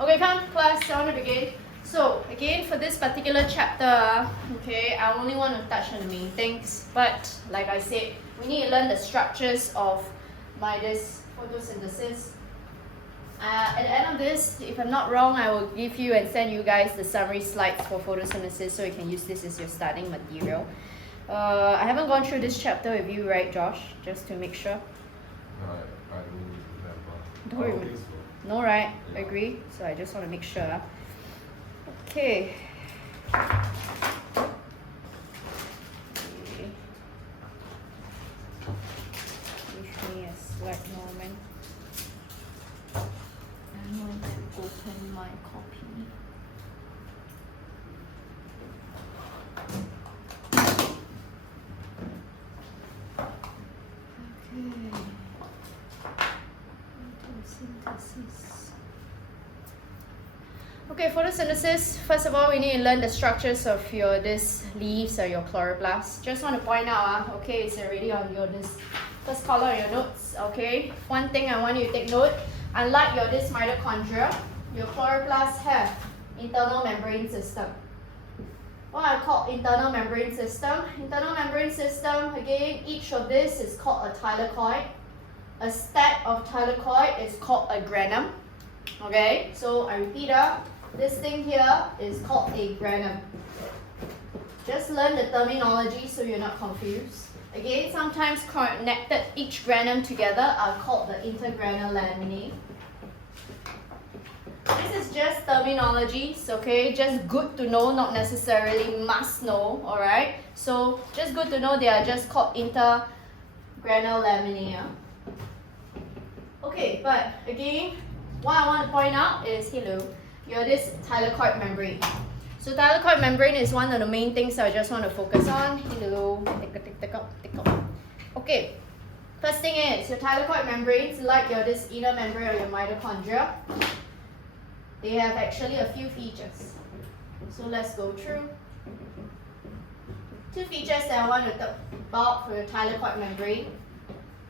Okay, come class, I want to begin. So again, for this particular chapter, okay, I only want to touch on the main things, but like I said, we need to learn the structures of this photosynthesis. At the end of this, if I'm not wrong, I will give you and send you guys the summary slides for photosynthesis so you can use this as your studying material. I haven't gone through this chapter with you, right, Josh? Just to make sure. I don't remember. Don't remember. So. No, right? Yeah. Agree? So I just want to make sure. Okay. Give me a slight moment. I'm going to open my copy. Okay. Photosynthesis. Okay, photosynthesis. First of all, we need to learn the structures of this leaves or your chloroplasts. Just want to point out, okay, it's already on this first column of your notes. Okay, one thing I want you to take note: unlike this mitochondria, your chloroplasts have internal membrane system. What I call internal membrane system. Internal membrane system, again, each of this is called a thylakoid. A stack of thylakoid is called a granum. Okay, so I repeat, this thing here is called a granum. Just learn the terminology so you're not confused. Again, sometimes connected each granum together are called the intergranular laminae. This is just terminologies, okay? Just good to know, not necessarily must know, alright? So, just good to know they are just called intergranular laminae. Okay, but again, what I want to point out is, you're this thylakoid membrane. So thylakoid membrane is one of the main things I just want to focus on. Tick up. Okay, first thing is, your thylakoid membranes, like this inner membrane of your mitochondria, they have actually a few features. So let's go through. Two features that I want to talk about for your thylakoid membrane.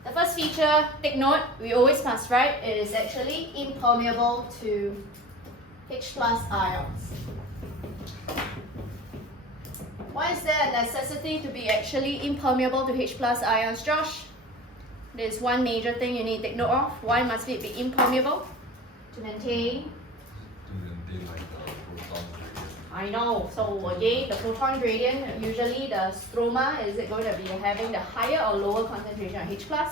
The first feature, take note, we always must write, it is actually impermeable to H+ ions. Why is there a necessity to be actually impermeable to H+ ions, Josh? There's one major thing you need to take note of. Why must it be impermeable? To maintain like the proton gradient. I know. So again, the proton gradient, usually the stroma, is it going to be having the higher or lower concentration of H+? Lower.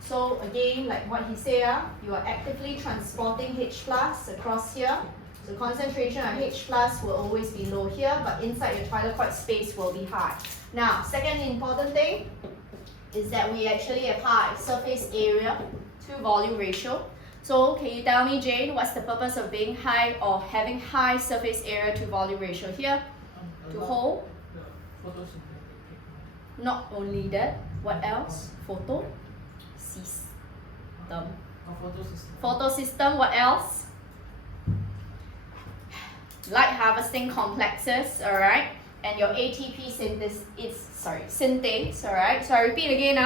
So again, like what he said, you are actively transporting H+ across here. So concentration of H+ will always be low here, but inside your thylakoid space will be high. Now, second important thing is that we actually have high surface area to volume ratio. So can you tell me, Jane, what's the purpose of being high or having high surface area to volume ratio here? To hold? Not only that, what else? Photosystem. Photosystem, what else? Light harvesting complexes, alright? And your ATP synthase, alright? So I repeat again,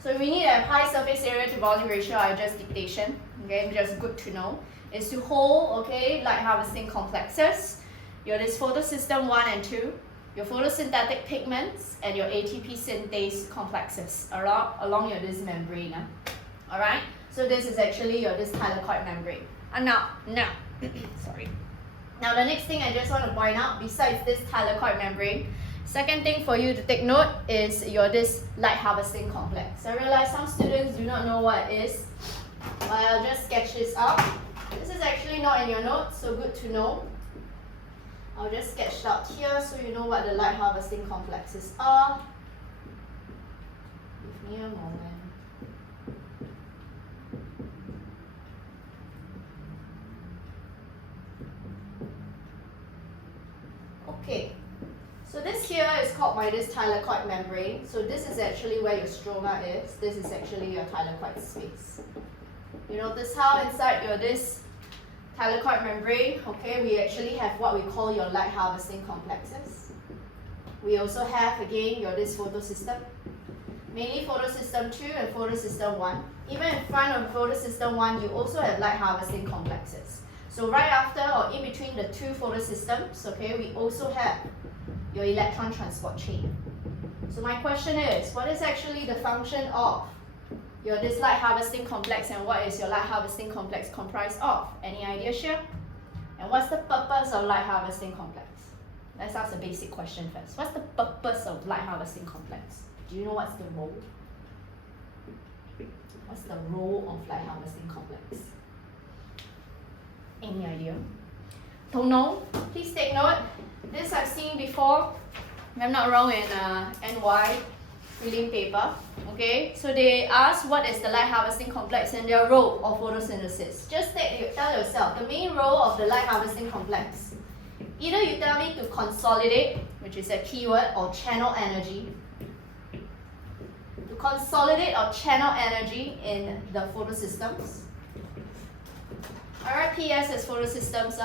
So we need to have high surface area to volume ratio, I just dictation. Okay, just good to know, is to hold, okay, light harvesting complexes, your this photosystem 1 and 2, your photosynthetic pigments, and your ATP synthase complexes along your this membrane. Alright, so this is actually your this thylakoid membrane. And now, sorry. Now the next thing I just want to point out, besides this thylakoid membrane, second thing for you to take note is your this light harvesting complex. I realize some students do not know what it is. I'll just sketch this out. This is actually not in your notes, so good to know. I'll just sketch it out here so you know what the light harvesting complexes are. Give me a moment. Okay, so this here is called this thylakoid membrane. So this is actually where your stroma is. This is actually your thylakoid space. You notice how inside this thylakoid membrane, okay, we actually have what we call your light harvesting complexes. We also have, again, this photosystem. Mainly photosystem 2 and photosystem 1. Even in front of photosystem 1, you also have light harvesting complexes. So right after or in between the two photosystems, okay, we also have your electron transport chain. So my question is, what is actually the function of your this light harvesting complex, and what is your light harvesting complex comprised of? Any ideas here? And what's the purpose of light harvesting complex? Let's ask a basic question first. What's the purpose of light harvesting complex? Do you know what's the role? What's the role of light harvesting complex? Any idea? Don't know? Please take note. This I've seen before, if I'm not wrong, in NY reading paper. Okay, so they ask what is the light harvesting complex and their role of photosynthesis. Just tell yourself the main role of the light harvesting complex. Either you tell me to consolidate, which is a keyword, or channel energy. To consolidate or channel energy in the photosystems. Alright, PS is photosystems.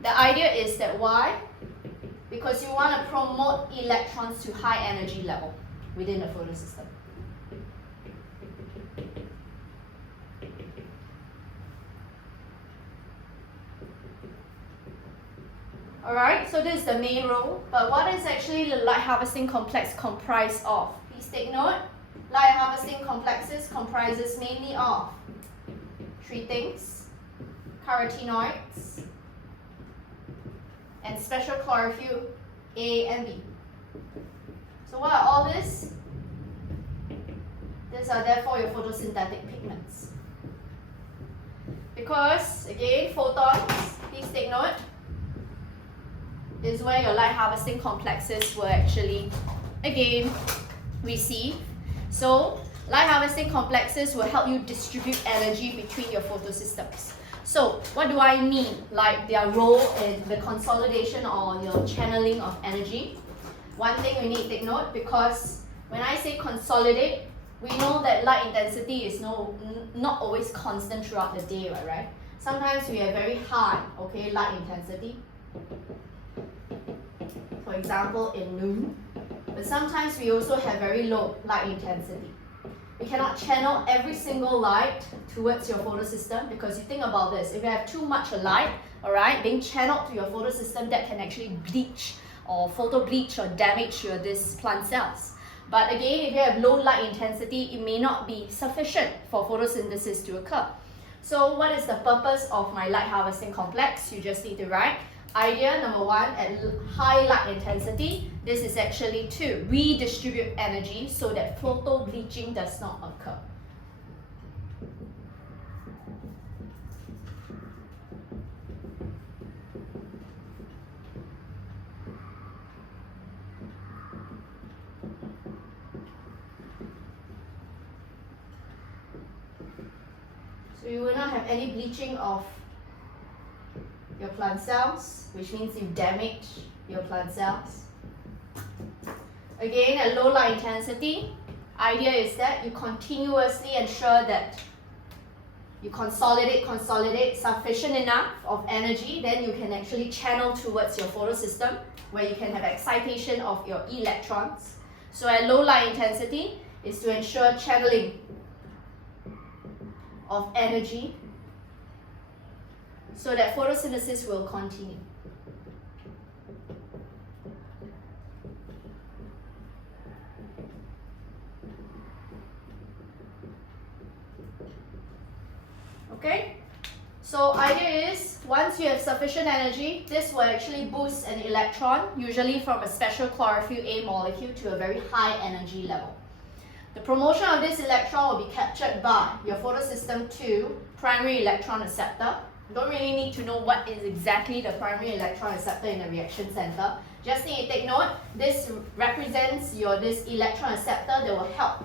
The idea is that why? Because you want to promote electrons to high energy level within the photosystem. Alright, so this is the main role, but what is actually the light harvesting complex comprised of? Please take note. Light harvesting complexes comprises mainly of three things: carotenoids and special chlorophyll A and B. So what are all this? These are therefore your photosynthetic pigments. Because again, photons, please take note, is where your light harvesting complexes will actually again receive. So light harvesting complexes will help you distribute energy between your photosystems. So what do I mean? Like their role in the consolidation or your channeling of energy. One thing we need to take note, because when I say consolidate, we know that light intensity is not always constant throughout the day, right? Sometimes we have very high, okay, light intensity. For example, in noon. But sometimes we also have very low light intensity. We cannot channel every single light towards your photosystem, because you think about this, if you have too much light, alright, being channeled to your photosystem, that can actually bleach or photo bleach or damage your this plant cells. But again, if you have low light intensity, it may not be sufficient for photosynthesis to occur. So what is the purpose of my light harvesting complex? You just need to write. Idea number one, at high light intensity, this is actually to redistribute energy so that photo bleaching does not occur. So you will not have any bleaching of your plant cells, which means you damage your plant cells. Again, at low light intensity, idea is that you continuously ensure that you consolidate sufficient enough of energy, then you can actually channel towards your photosystem where you can have excitation of your electrons. So at low light intensity is to ensure channeling of energy so that photosynthesis will continue. Okay, so idea is once you have sufficient energy, this will actually boost an electron, usually from a special chlorophyll A molecule, to a very high energy level. The promotion of this electron will be captured by your photosystem 2 primary electron acceptor. You don't really need to know what is exactly the primary electron acceptor in the reaction center. Just need to take note, this represents this electron acceptor that will help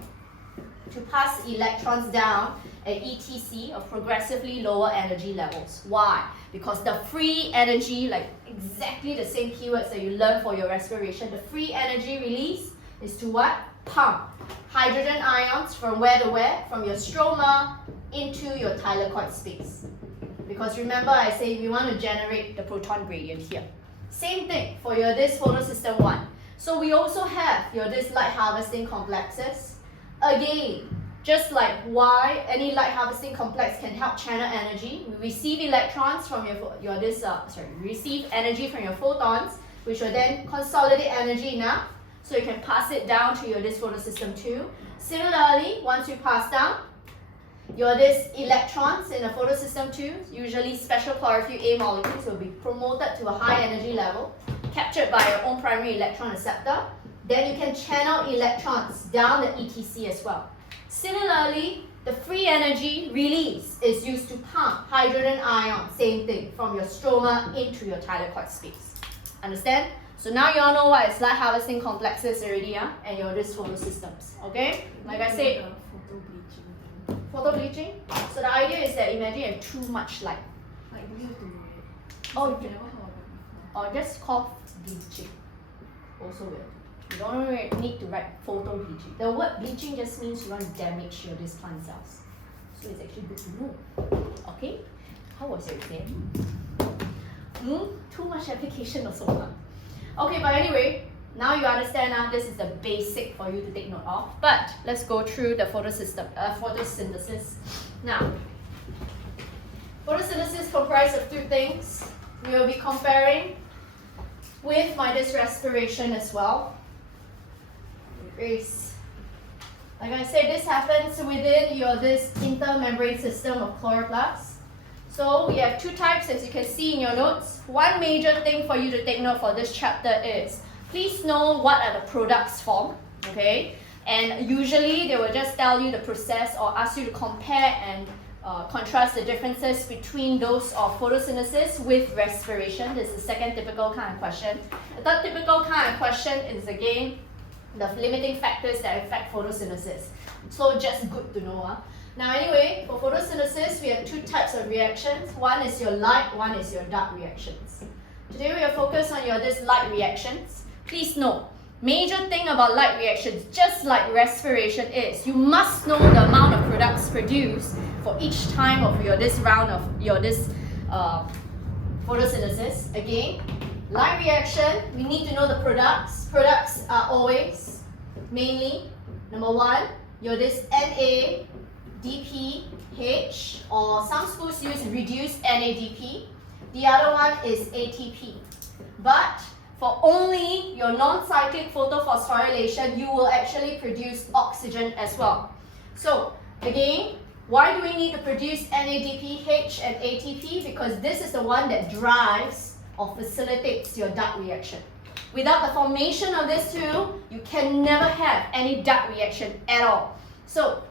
to pass electrons down at ETC, of progressively lower energy levels. Why? Because the free energy, like exactly the same keywords that you learn for your respiration, the free energy release is to what? Pump hydrogen ions from where to where? From your stroma into your thylakoid space. Because remember I say we want to generate the proton gradient here. Same thing for your this photosystem 1. So we also have your this light harvesting complexes. Again, Just like why any light harvesting complex can help channel energy, we receive electrons from receive energy from your photons, which will then consolidate energy enough so you can pass it down to your this photosystem 2. Similarly, once you pass down your this electrons in the photosystem 2, usually special chlorophyll A molecules will be promoted to a high energy level, captured by your own primary electron receptor. Then you can channel electrons down the ETC as well. Similarly, the free energy release is used to pump hydrogen ion, same thing, from your stroma into your thylakoid space. Understand? So now you all know what is light harvesting complexes already, and your this photosystems. Okay? Like I said, photo bleaching. So the idea is that imagine you have too much light. Like, do you have to know it? Oh, I've never heard of it before. Or just call bleaching. Also will. You don't really need to write photo bleaching. The word bleaching just means you want to damage your this plant cells. So it's actually good to know. Okay? How was your exam? Too much application also. Okay, but anyway, now you understand now this is the basic for you to take note of. But let's go through the photosynthesis. Now, photosynthesis comprises of two things. We will be comparing with this respiration as well. Like I said, this happens within your this intermembrane system of chloroplasts. So we have two types, as you can see in your notes. One major thing for you to take note for this chapter is, please know what are the products formed, okay? And usually they will just tell you the process or ask you to compare and contrast the differences between those of photosynthesis with respiration. This is the second typical kind of question. The third typical kind of question is again the limiting factors that affect photosynthesis. So just good to know. Now anyway, for photosynthesis, we have two types of reactions. One is your light, one is your dark reactions. Today we are focused on your this light reactions. Please note, major thing about light reactions, just like respiration is, you must know the amount of products produced for each time of your this round of your this photosynthesis. Again, light reaction, we need to know the products. Products are always, mainly, number one, your this NADPH, or some schools use reduced NADP. The other one is ATP. But for only your non-cyclic photophosphorylation, you will actually produce oxygen as well. So again, why do we need to produce NADPH and ATP? Because this is the one that drives or facilitates your dark reaction. Without the formation of these two, you can never have any dark reaction at all. So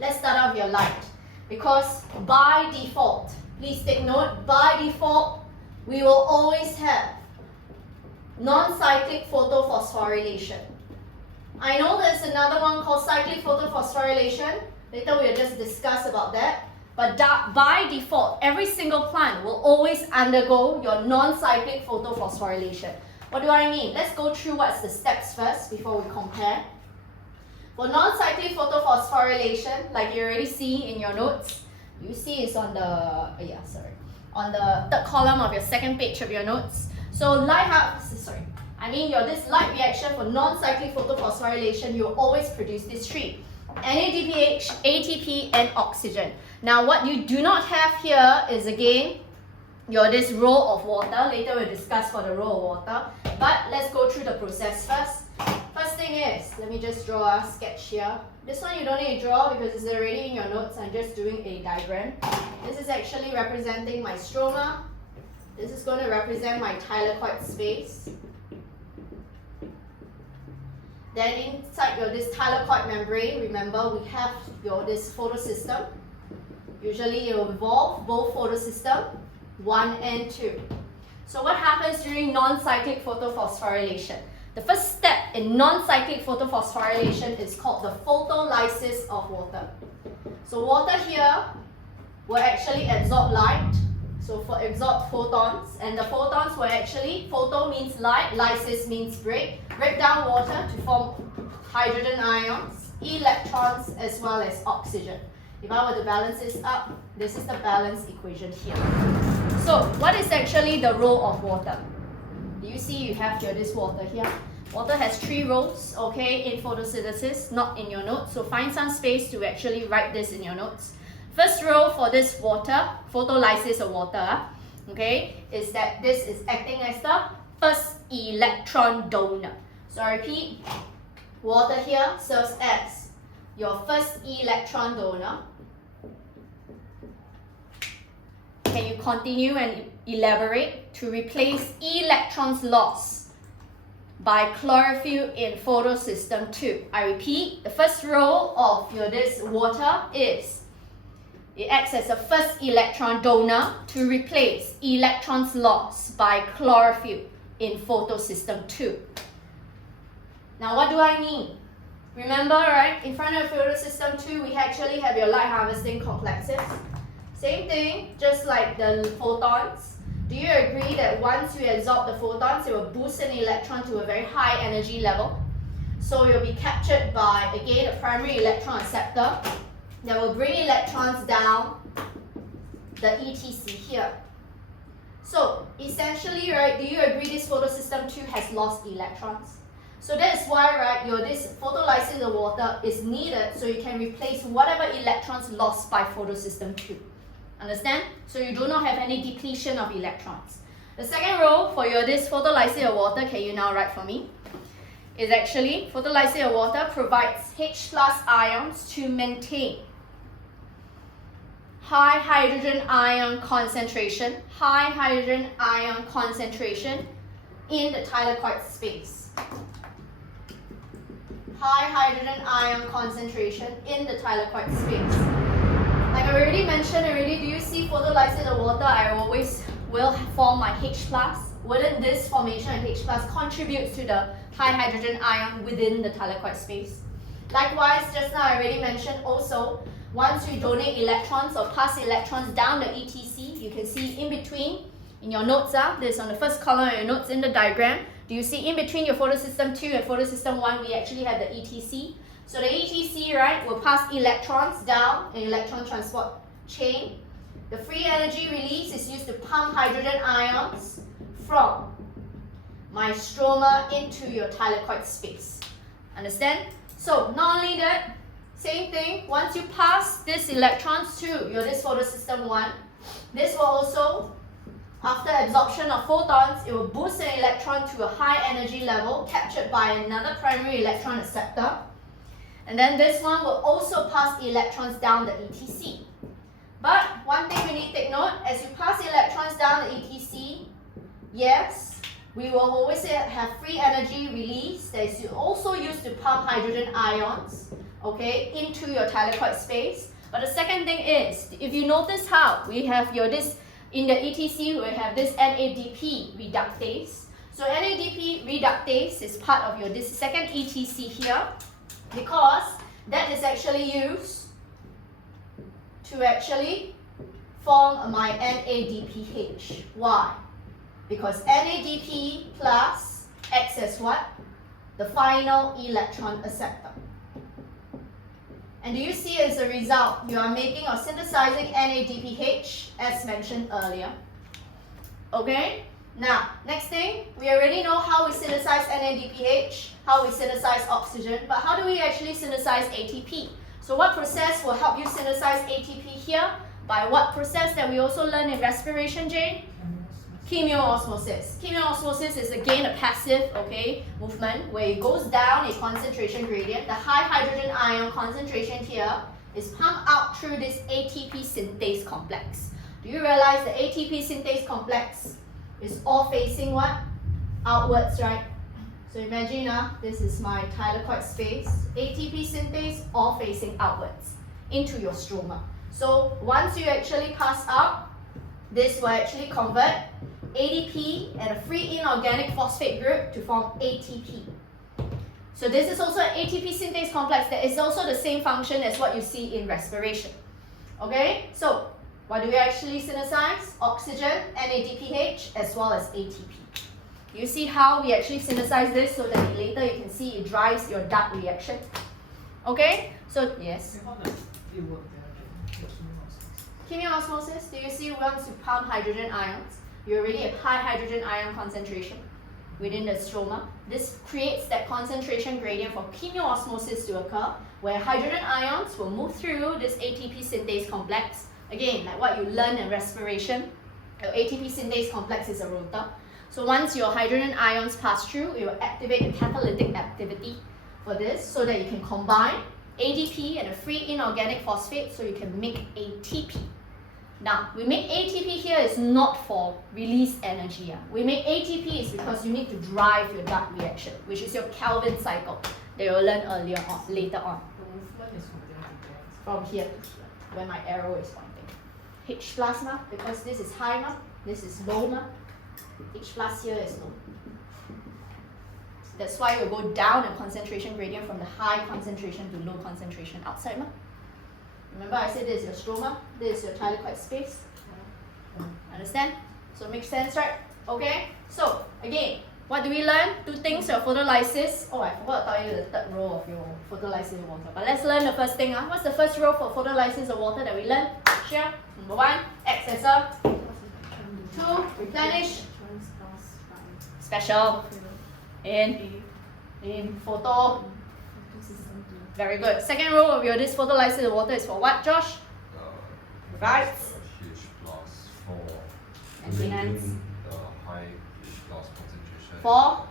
let's start off with your light. Because by default, please take note, by default, we will always have non-cyclic photophosphorylation. I know there's another one called cyclic photophosphorylation. Later we'll just discuss about that. But by default, every single plant will always undergo your non-cyclic photophosphorylation. What do I mean? Let's go through what's the steps first before we compare. For non-cyclic photophosphorylation, like you already see in your notes, you see it's on the on the third column of your second page of your notes. So this light reaction for non-cyclic photophosphorylation, you will always produce these three: NADPH, ATP, and oxygen. Now what you do not have here is again this role of water. Later we'll discuss for the role of water. But let's go through the process first. First thing is, let me just draw a sketch here. This one you don't need to draw because it's already in your notes. I'm just doing a diagram. This is actually representing my stroma. This is going to represent my thylakoid space. Then inside this thylakoid membrane, remember we have this photosystem. Usually it will involve both photosystem 1 and 2. So what happens during non-cyclic photophosphorylation? The first step in non-cyclic photophosphorylation is called the photolysis of water. So water here will actually absorb light, so absorb photons, and the photons will actually, photo means light, lysis means break down water to form hydrogen ions, electrons, as well as oxygen. If I were to balance this up, this is the balance equation here. So what is actually the role of water? Do you see you have this water here? Water has 3 roles, okay, in photosynthesis, not in your notes. So find some space to actually write this in your notes. First role for this water, photolysis of water, okay, is that this is acting as the first electron donor. So I repeat, water here serves as your first electron donor. Can you continue and elaborate? To replace electrons lost by chlorophyll in photosystem 2. I repeat, the first role of this water is it acts as a first electron donor to replace electrons lost by chlorophyll in photosystem 2. Now what do I mean? Remember, right, in front of photosystem 2 we actually have your light harvesting complexes. Same thing, just like the photons. Do you agree that once you absorb the photons, it will boost an electron to a very high energy level? So it will be captured by, again, a primary electron acceptor that will bring electrons down the ETC here. So essentially, right, do you agree this photosystem 2 has lost electrons? So that is why, right, this photolysis of water is needed so you can replace whatever electrons lost by photosystem 2. Understand? So you do not have any depletion of electrons. The second role for this photolysis of water, can you now write for me? Is actually photolysis of water provides H+ ions to maintain high hydrogen ion concentration in the thylakoid space. High hydrogen ion concentration in the thylakoid space. Like I already mentioned do you see photolysis of water? I always will form my H+. Wouldn't this formation of H+ contribute to the high hydrogen ion within the thylakoid space? Likewise, just now I already mentioned also, once you donate electrons or pass electrons down the ETC, you can see in between, in your notes, this on the first column of your notes in the diagram, do you see in between your photosystem 2 and photosystem 1, we actually have the ETC. So the ETC, right, will pass electrons down an electron transport chain. The free energy release is used to pump hydrogen ions from my stroma into your thylakoid space. Understand? So not only that, same thing, once you pass these electrons to this photosystem 1, this will also, after absorption of photons, it will boost an electron to a high energy level captured by another primary electron acceptor. And then this one will also pass electrons down the ETC. But one thing we need to take note, as you pass electrons down the ETC, yes, we will always have free energy release that is also used to pump hydrogen ions, okay, into your thylakoid space. But the second thing is, if you notice how we have in the ETC, we have this NADP reductase. So NADP reductase is part of this second ETC here, because that is actually used to actually form my NADPH. Why? Because NADP plus acts as what? The final electron acceptor. And do you see as a result, you are making or synthesizing NADPH as mentioned earlier. Okay? Now, next thing, we already know how we synthesize NADPH, how we synthesize oxygen, but how do we actually synthesize ATP? So what process will help you synthesize ATP here? By what process that we also learn in respiration, Jane? Chemiosmosis. Chemiosmosis is again a passive, okay, movement where it goes down a concentration gradient. The high hydrogen ion concentration here is pumped out through this ATP synthase complex. Do you realize the ATP synthase complex is all facing what? Outwards, right? So imagine this is my thylakoid space. ATP synthase all facing outwards into your stroma. So once you actually pass out, this will actually convert ADP and a free inorganic phosphate group to form ATP. So this is also an ATP synthase complex that is also the same function as what you see in respiration. Okay, so what do we actually synthesize? Oxygen, NADPH, as well as ATP. You see how we actually synthesize this so that later you can see it drives your Dart reaction. Okay, so yes. How does it work there? The chemiosmosis? Chemiosmosis, do you see once you pump hydrogen ions, you already have high hydrogen ion concentration. within the stroma. This creates that concentration gradient for chemiosmosis to occur, where hydrogen ions will move through this ATP synthase complex. Again, like what you learn in respiration, your ATP synthase complex is a rotor. So once your hydrogen ions pass through, it will activate the catalytic activity for this so that you can combine ADP and a free inorganic phosphate so you can make ATP. Now, we make ATP here is not for release energy. We make ATP is because you need to drive your Dart reaction, which is your Kelvin cycle that you'll learn later on. The movement is from there to there. From here to here, where my arrow is pointing. H plasma, because this is high ma, this is low ma. H plus here is low. That's why you go down a concentration gradient from the high concentration to low concentration outside ma. Remember I said this is your stroma, this is your thylakoid space. Understand? So it makes sense, right? Okay? So again, what do we learn? Two things, your photolysis. Oh, I forgot to tell you the third role of your photolysis of water. But let's learn the first thing. What's the first role for photolysis of water that we learn? Share. Number one, acts as a 2, replenish. Special. In photo. Very good. Second role of your this photolysis of water is for what, Josh? Right. H plus for Maintenance. limiting the high H plus concentration For for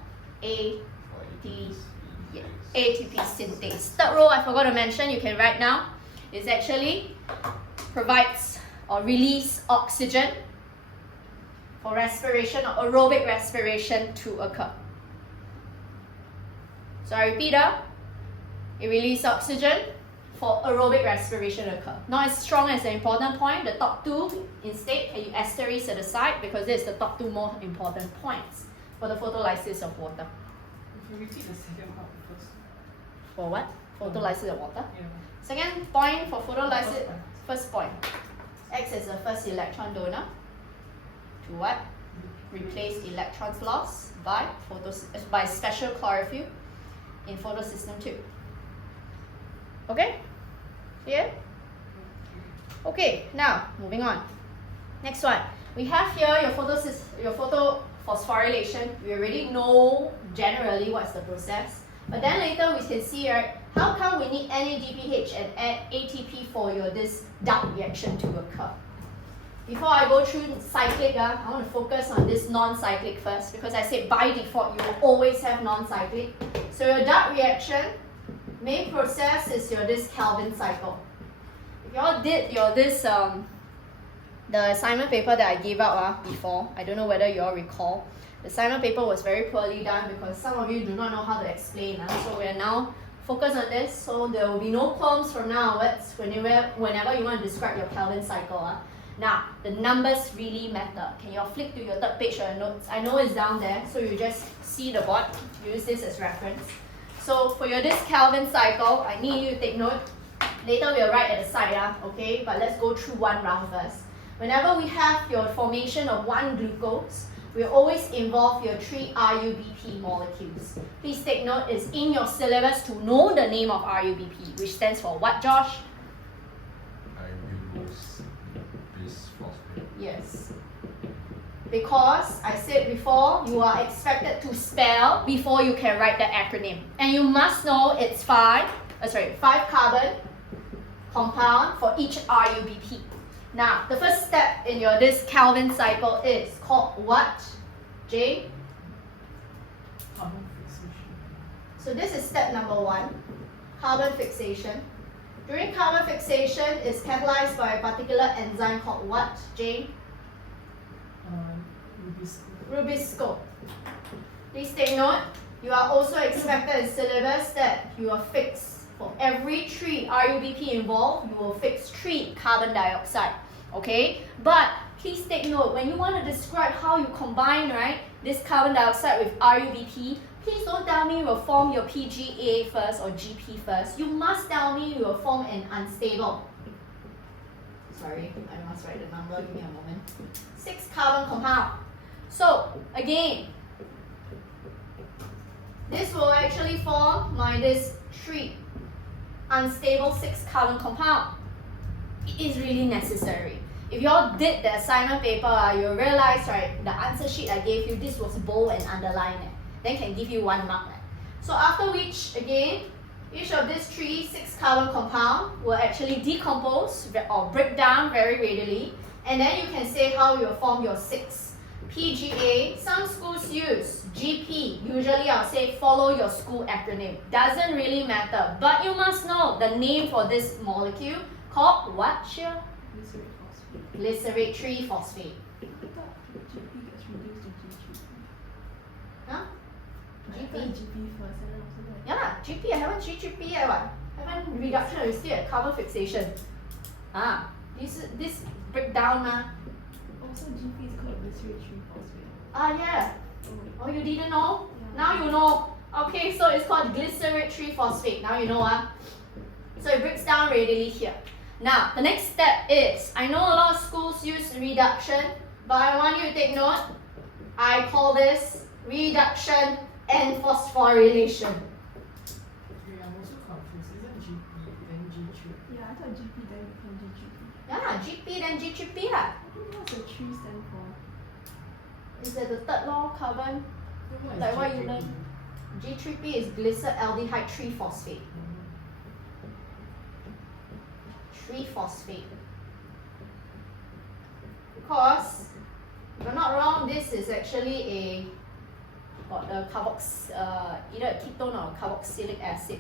ATP synthase. Third role I forgot to mention, you can write now, is actually provides or release oxygen for respiration or aerobic respiration to occur. So I repeat, it releases oxygen for aerobic respiration to occur. Not as strong as the important point, the top two instead, you asterisk at the side because this is the top two more important points for the photolysis of water. If you repeat the second part first. For what? Photolysis of water. Yeah. Second point for photolysis, first point, acts as the first electron donor to what? Replace electrons lost by special chlorophyll in photosystem 2. Okay? Clear? Okay, now moving on. Next one. We have here your photophosphorylation. We already know generally what's the process. But then later we can see, right, how come we need NADPH and ATP for this Dart reaction to occur? Before I go through cyclic, I want to focus on this non-cyclic first because I said by default you will always have non-cyclic. So your Dart reaction, main process is this Kelvin cycle. If you all did the assignment paper that I gave out before, I don't know whether you all recall, the assignment paper was very poorly done because some of you do not know how to explain. So we are now focused on this, so there will be no qualms from now onwards whenever you want to describe your Kelvin cycle. Now, the numbers really matter. Can you all flick to your third page of your notes? I know it's down there, so you just see the board, use this as reference. So for this Kelvin cycle, I need you to take note. Later we'll write at the side, okay? But let's go through one round first. Whenever we have your formation of one glucose, we always involve your 3 RUBP molecules. Please take note, it's in your syllabus to know the name of RUBP, which stands for what, Josh? Yes. Because I said before, you are expected to spell before you can write the acronym. And you must know it's 5 carbon compound for each RUBP. Now, the first step in this Kelvin cycle is called what? J? Carbon fixation. So this is step number 1, carbon fixation. During carbon fixation, it's catalyzed by a particular enzyme called what, Jane? Rubisco. Please take note, you are also expected in syllabus that you are fixed. For every 3 RUBP involved, you will fix 3 carbon dioxide. Okay? But please take note, when you want to describe how you combine, right, this carbon dioxide with RUBP, please don't tell me you will form your PGA first or GP first. You must tell me you will form an unstable. Sorry, I must write the number, give me a moment. 6 carbon compound. So, again, this will actually form this 3 unstable 6 carbon compound. It is really necessary. If you all did the assignment paper, you'll realize, right, the answer sheet I gave you, this was bold and underlined. then can give you 1 mark. So after which, again, each of these 3 6-carbon compound will actually decompose or break down very readily, and then you can say how you'll form your 6 PGA. Some schools use GP. Usually I'll say follow your school acronym. Doesn't really matter, but you must know the name for this molecule called what, Shia? Glycerate phosphate. Glycerate 3-phosphate. I thought GP gets reduced to G3. Huh? I GP. thought GP first and then after that. Yeah lah, GP, I haven't G3P yet what? Haven't reduction, I still at carbon fixation. This breakdown ma. Also GP is called glycerate 3-phosphate. Yeah. Oh. Oh, you didn't know? Yeah. Now you know. Okay, so it's called glycerate 3-phosphate. Now you know So it breaks down readily here. Now, the next step is, I know a lot of schools use reduction, but I want you to take note. I call this reduction and phosphorylation. Yeah, I'm also confused. Isn't GP then G3? Yeah, I thought GP then become G3P. Yeah, GP then G3P lah. What's the 3 stand for? Is that the third law carbon? Like what you learn? G3P is glyceraldehyde 3-phosphate. 3-phosphate. Because, if I'm not wrong, this is actually a either a ketone or a carboxylic acid.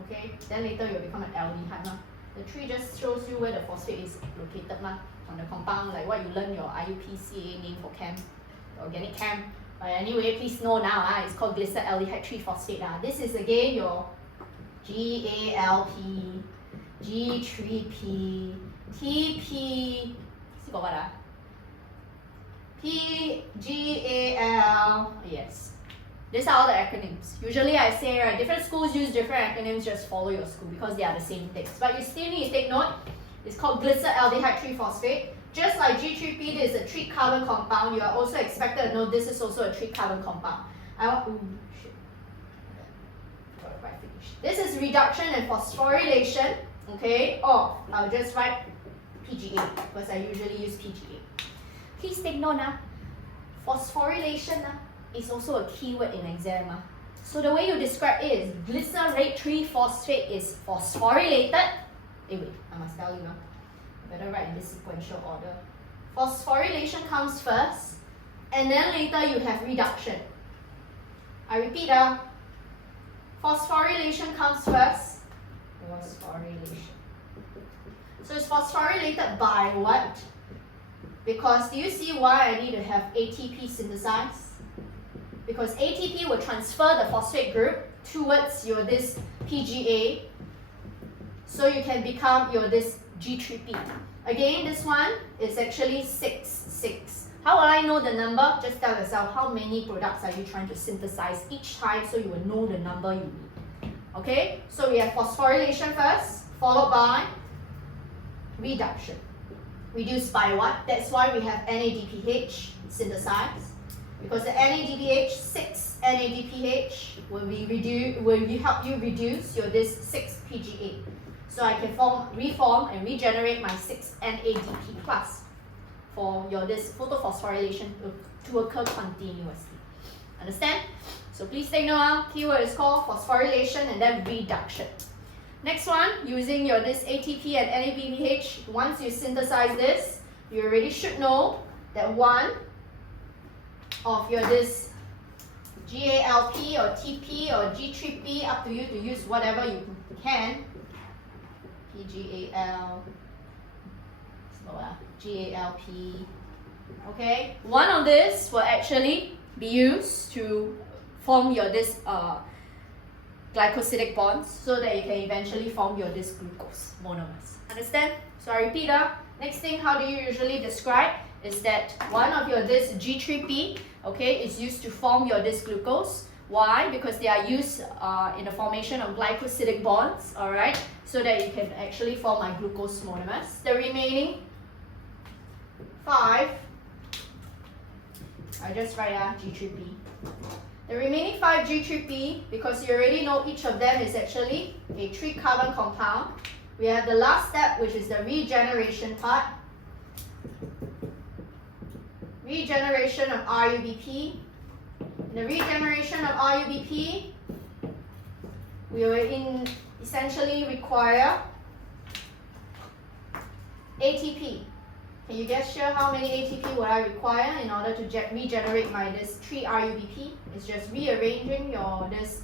Okay, then later you'll become an aldehyde. The 3 just shows you where the phosphate is located on the compound, like what you learn your IUPCA name for chem, organic chem. But anyway, please know now, it's called glyceraldehyde 3-phosphate. This is again your GALP, G3P, TP, still got what? PGAL, yes. These are all the acronyms. Usually I say, right, different schools use different acronyms, just follow your school because they are the same things. But you still need to take note, it's called glyceraldehyde 3-phosphate. Just like G3P, this is a 3-carbon compound, you are also expected to know this is also a 3-carbon compound. This is reduction and phosphorylation, okay, or I'll just write PGA because I usually use PGA. Please take note, phosphorylation is also a keyword in exam. So the way you describe it is glycerate 3-phosphate is phosphorylated. Wait, I must tell you better write in this sequential order. Phosphorylation comes first, and then later you have reduction. I repeat, phosphorylation comes first. Phosphorylation. So it's phosphorylated by what? Because do you see why I need to have ATP synthesized? Because ATP will transfer the phosphate group towards your this PGA, so you can become your this G3P. Again, this one is actually 6, 6. How will I know the number? Just tell yourself how many products are you trying to synthesize each time so you will know the number you need. Okay, so we have phosphorylation first, followed by reduction. Reduced by what? That's why we have NADPH synthesized. Because the NADPH, 6 NADPH will help you reduce your this 6 PGA. So I can reform and regenerate my 6 NADP plus for your this photophosphorylation to occur continuously. Understand? So please take note, keyword is called phosphorylation and then reduction. Next one, using your this ATP and NADPH, once you synthesize this, you already should know that one of your this GALP or TP or G3P, up to you to use whatever you can. PGAL, GALP. Okay, one of this will actually be used to form your this glycosidic bonds so that you can eventually form your this glucose monomers. Understand? So I repeat, next thing, how do you usually describe is that one of your this G3P, okay, is used to form your this glucose. Why? Because they are used in the formation of glycosidic bonds, alright, so that you can actually form my glucose monomers. The remaining 5, I just write G3P. The remaining 5 G3P, because you already know each of them is actually a 3-carbon compound. We have the last step, which is the regeneration part. Regeneration of RUBP. In the regeneration of RUBP, we will essentially require ATP. Can you guess sure how many ATP will I require in order to regenerate my this 3 RUBP? It's just rearranging your this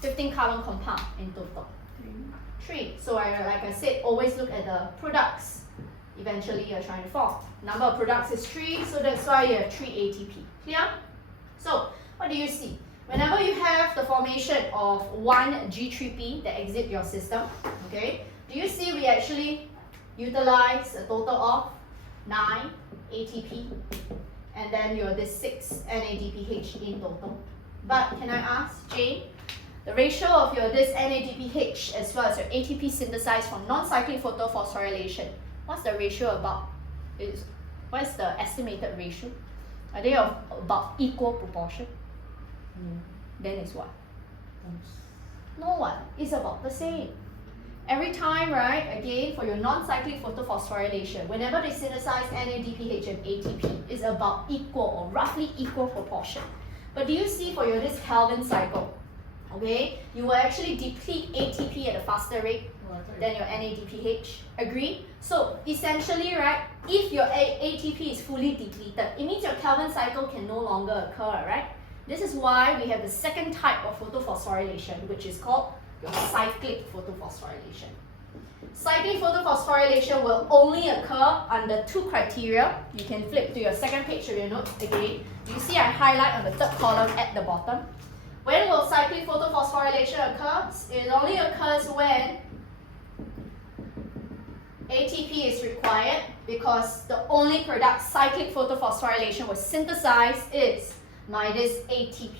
15 carbon compound in total. 3. So like I said, always look at the products eventually you're trying to form. Number of products is 3, so that's why you have 3 ATP. Clear? So what do you see? Whenever you have the formation of one G3P that exit your system, okay, do you see we actually utilize a total of 9 ATP and then you're this 6 NADPH in total. But can I ask, Jane, the ratio of your this NADPH as well as your ATP synthesized from non-cyclic photophosphorylation, what's the ratio about? What is the estimated ratio? Are they of about equal proportion? Then it's what? No one. It's about the same. Every time, right, again, for your non-cyclic photophosphorylation, whenever they synthesize NADPH and ATP, it's about equal or roughly equal proportion. But do you see for your this Calvin cycle, okay, you will actually deplete ATP at a faster rate than your NADPH. Agree? So essentially, right, if your ATP is fully depleted, it means your Calvin cycle can no longer occur, right? This is why we have the second type of photophosphorylation, which is called your cyclic photophosphorylation. Cyclic photophosphorylation will only occur under 2 criteria. You can flip to your second page of your notes again. You see I highlight on the third column at the bottom. When will cyclic photophosphorylation occur? It only occurs when ATP is required, because the only product cyclic photophosphorylation will synthesize is this ATP.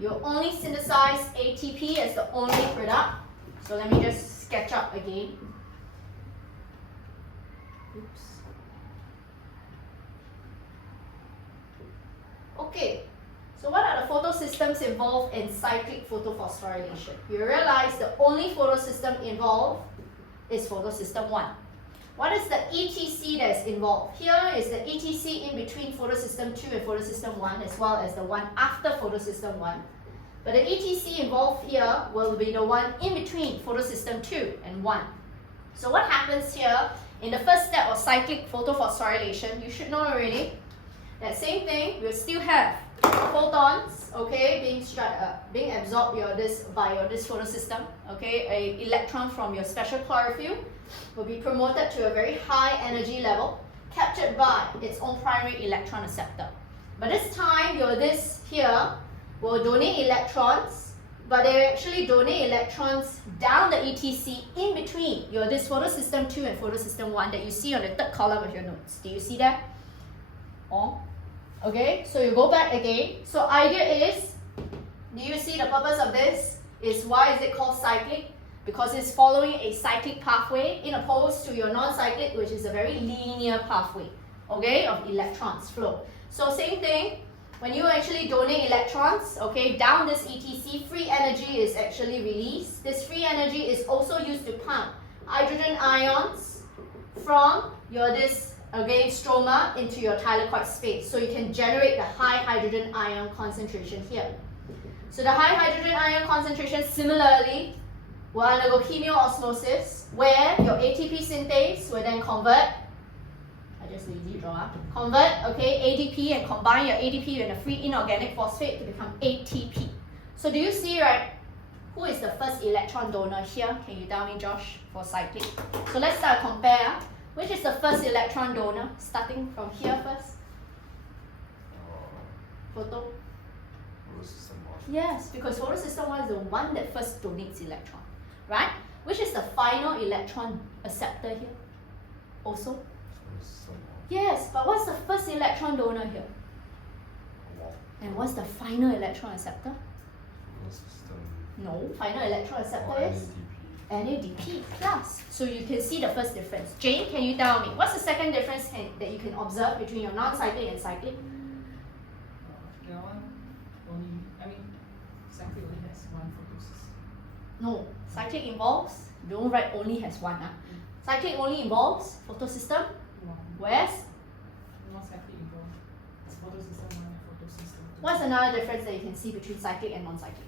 You only synthesize ATP as the only product. So let me just sketch up again. Oops. Okay, so what are the photosystems involved in cyclic photophosphorylation? You realize the only photosystem involved is photosystem 1. What is the ETC that is involved? Here is the ETC in between photosystem 2 and photosystem 1, as well as the one after photosystem 1. But the ETC involved here will be the one in between photosystem 2 and 1. So what happens here in the first step of cyclic photophosphorylation, you should know already, that same thing, we'll still have photons, okay, being absorbed by your photosystem, okay, an electron from your special chlorophyll will be promoted to a very high energy level, captured by its own primary electron acceptor. But this time, this here will donate electrons, but they actually donate electrons down the ETC in between this photosystem 2 and photosystem 1 that you see on the third column of your notes. Do you see that? Okay, so you go back again. So idea is, do you see the purpose of this? Is why is it called cyclic? Because it's following a cyclic pathway in opposed to your non-cyclic, which is a very linear pathway, okay, of electrons flow. So same thing, when you actually donate electrons, okay, down this ETC, free energy is actually released. This free energy is also used to pump hydrogen ions from your stroma into your thylakoid space, so you can generate the high hydrogen ion concentration here. So the high hydrogen ion concentration similarly will undergo chemiosmosis, where your ATP synthase will then convert, ADP and combine your ADP with a free inorganic phosphate to become ATP. So do you see, right, who is the first electron donor here? Can you tell me, Josh, for cyclic? So let's start compare. Which is the first electron donor, starting from here first? Photosystem 1. Yes, because photosystem 1 is the one that first donates electron, right? Which is the final electron acceptor here? Also? Yes, but what's the first electron donor here? And what's the final electron acceptor? No, final electron acceptor is NADP plus. So you can see the first difference. Jane, can you tell me, what's the second difference that you can observe between your non-cyclic and cyclic? Cyclic only has one photosystem. No, cyclic involves, don't write only has one. Cyclic only involves photosystem, whereas Non-cyclic involves photosystem 1 and photosystem 2. What's another difference that you can see between cyclic and non-cyclic?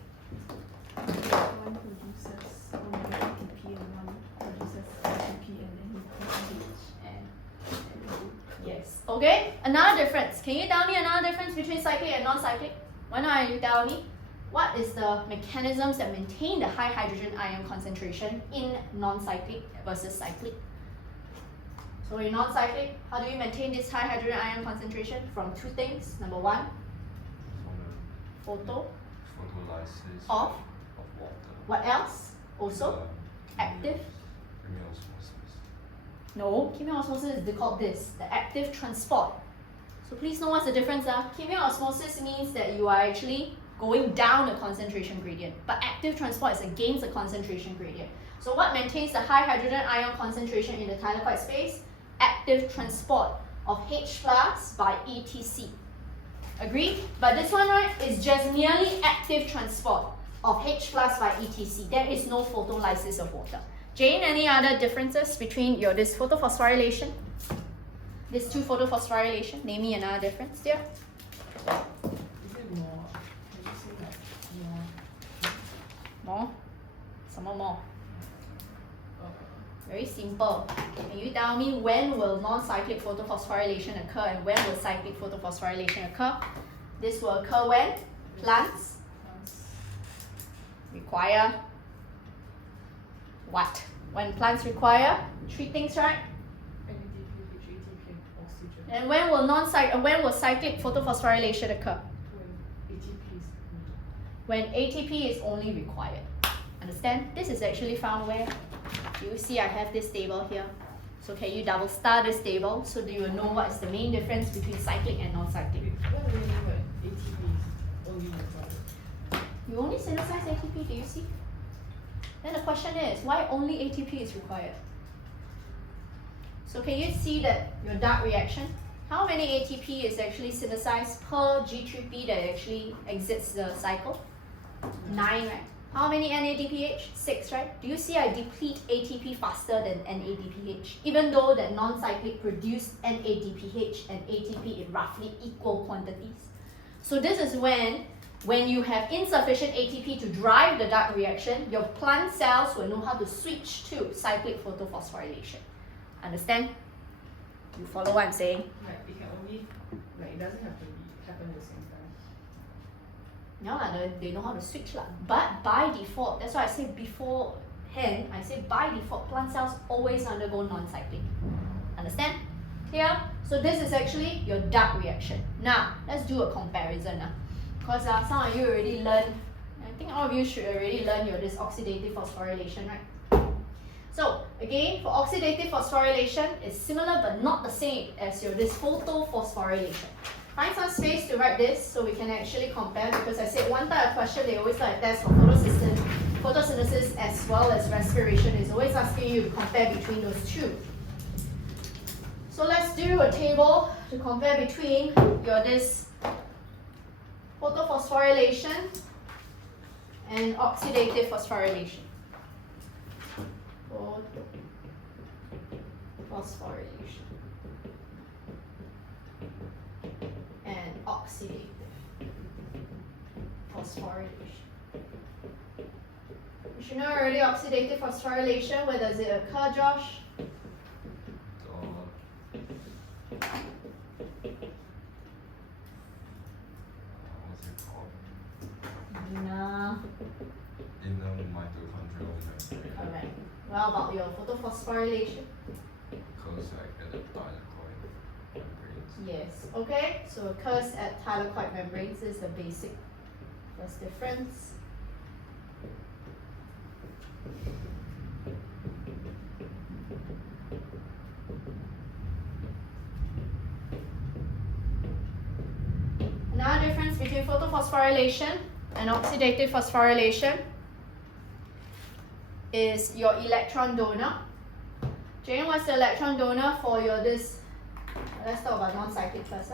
One produces only ATP and one produces ATP and NADH and Yes. Okay, another difference. Can you tell me another difference between cyclic and non-cyclic? Why not you tell me? What is the mechanisms that maintain the high hydrogen ion concentration in non-cyclic versus cyclic? So in non-cyclic, how do you maintain this high hydrogen ion concentration? From two things. Number one, photo. Photolysis Of? water. What else? Also active. Chemiosmosis. No, chemiosmosis is called this, the active transport. So please know what's the difference. Chemiosmosis means that you are actually going down the concentration gradient, but active transport is against the concentration gradient. So what maintains the high hydrogen ion concentration in the thylakoid space? Active transport of H plus by ETC. Agree? But this one, right, is just merely active transport of H plus by ETC. There is no photolysis of water. Jane, any other differences between this photophosphorylation? These two photophosphorylation, name me another difference there. is it more? Can you say like more? More? Some more. Uh, Very simple. Can you tell me when will non-cyclic photophosphorylation occur and when will cyclic photophosphorylation occur? This will occur when plants require what? When plants require three things, right? NADPH, ATP, and oxygen. And when will cyclic photophosphorylation occur? When ATP is needed. When ATP is only required. Understand? This is actually found where? Do you see I have this table here? So can you double star this table so that you will know what is the main difference between cyclic and non-cyclic? What do you mean when ATP is only required? You only synthesize ATP, do you see? Then the question is, why only ATP is required? So can you see that your dark reaction? How many ATP is actually synthesized per G3P that actually exits the cycle? 9, right? How many NADPH? 6, right? Do you see I deplete ATP faster than NADPH? Even though that non-cyclic produced NADPH and ATP in roughly equal quantities. So this is when you have insufficient ATP to drive the dark reaction, your plant cells will know how to switch to cyclic photophosphorylation. Understand? You follow what I'm saying? Like it can only it doesn't have to happen at the same time. Yeah, they know how to switch lah. But by default, that's why I say beforehand, I say by default, plant cells always undergo non-cyclic. Understand? Clear? So this is actually your dark reaction. Now, let's do a comparison. Because some of you already learned, I think all of you should already learn this oxidative phosphorylation, right? So again, for oxidative phosphorylation, it's similar but not the same as this photophosphorylation. Find some space to write this so we can actually compare, because I said one type of question they always like test for photosynthesis as well as respiration is always asking you to compare between those two. So let's do a table to compare between this photophosphorylation and oxidative phosphorylation. Phosphorylation and oxidative phosphorylation. You should know already oxidative phosphorylation. Where does it occur, Josh? What's it called? In the mitochondrial membrane. Alright. What about your photophosphorylation? Occurs at the thylakoid membranes. Yes. Okay. So occurs at thylakoid membranes is the basic first difference. Another difference between photophosphorylation and oxidative phosphorylation is your electron donor. Jane, what's the electron donor for this? Let's talk about non-cyclic first.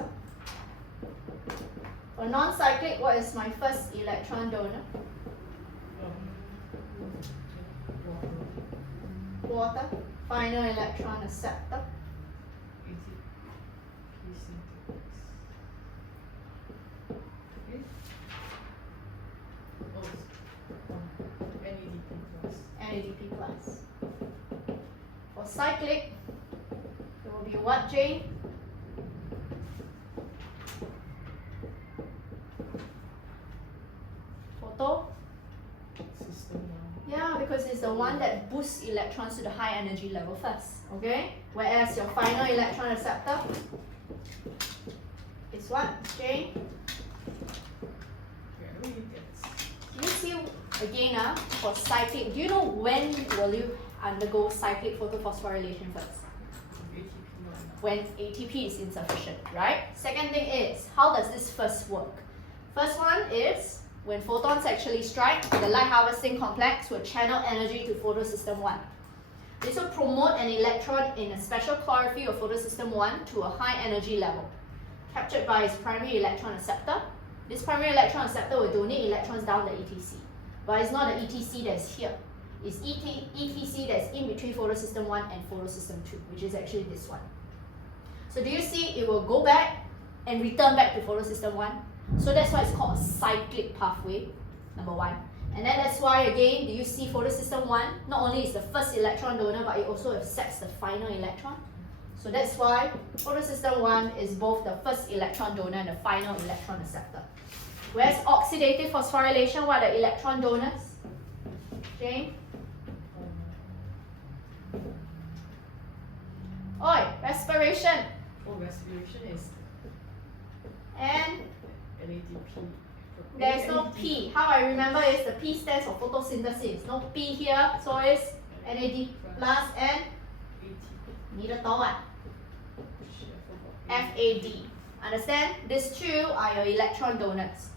For non-cyclic, what is my first electron donor? Water. Final electron acceptor. cyclic, it will be what, Jane? Photo? System one. Yeah, because it's the one that boosts electrons to the high energy level first, okay? Whereas your final electron acceptor is what, Jane? Yeah, I don't really get Do you see, again, for cyclic, do you know when will you undergo cyclic photophosphorylation first? ATP one. When ATP is insufficient, right? Second thing is, how does this first work? First one is, when photons actually strike, the light harvesting complex will channel energy to photosystem 1. This will promote an electron in a special chlorophyll of photosystem 1 to a high energy level, captured by its primary electron acceptor. This primary electron acceptor will donate electrons down the ETC, but it's not the ETC that's here. It's ETC that's in between photosystem 1 and photosystem 2, which is actually this one. So do you see it will go back and return back to photosystem 1? So that's why it's called a cyclic pathway, number 1. And then that's why, again, do you see photosystem 1? Not only is the first electron donor, but it also accepts the final electron. So that's why photosystem 1 is both the first electron donor and the final electron acceptor. Whereas oxidative phosphorylation, what are the electron donors? Jane? Oi, respiration. Oh, respiration is And NADP. there's no P. How I remember is the P stands for photosynthesis. No P here, so it's NAD plus and AT. 你的懂啊 Shit, I forgot. FAD. Understand? These two are your electron donors.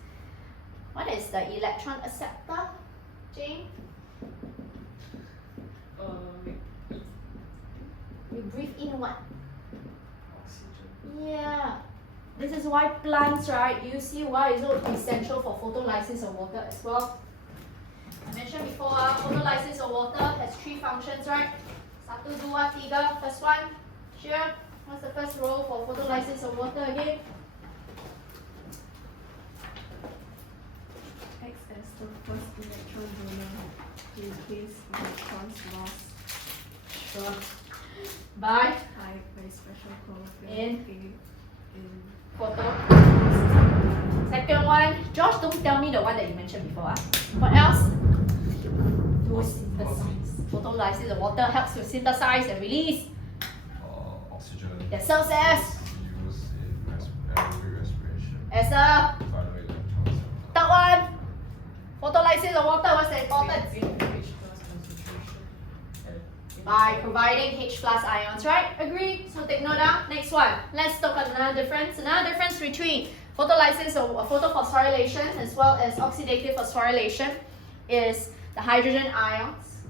What is the electron acceptor, Jane? Wait. You breathe in what? Oxygen. Yeah. This is why plants, right? Do you see why it's so essential for photolysis of water as well? I mentioned before, photolysis of water has 3 functions, right? 1, 2, 3. First one, sure. What's the first role for photolysis of water again? Acts as the first electron donor in case electrons lost. Sure. By By special chlorophyll. In? In photo. Second one, Josh, don't tell me the one that you mentioned before. What else? To synthesize. Photolysis of water helps to synthesize and release Oxygen the cells as used in aerobic respiration. as a Final electrons. third one. Photolysis of water, what's the importance? H plus concentration. By providing H plus ions, right? Agree? So take note down. Next one. Let's talk about another difference. Another difference between photolysis or photophosphorylation as well as oxidative phosphorylation is the hydrogen ions.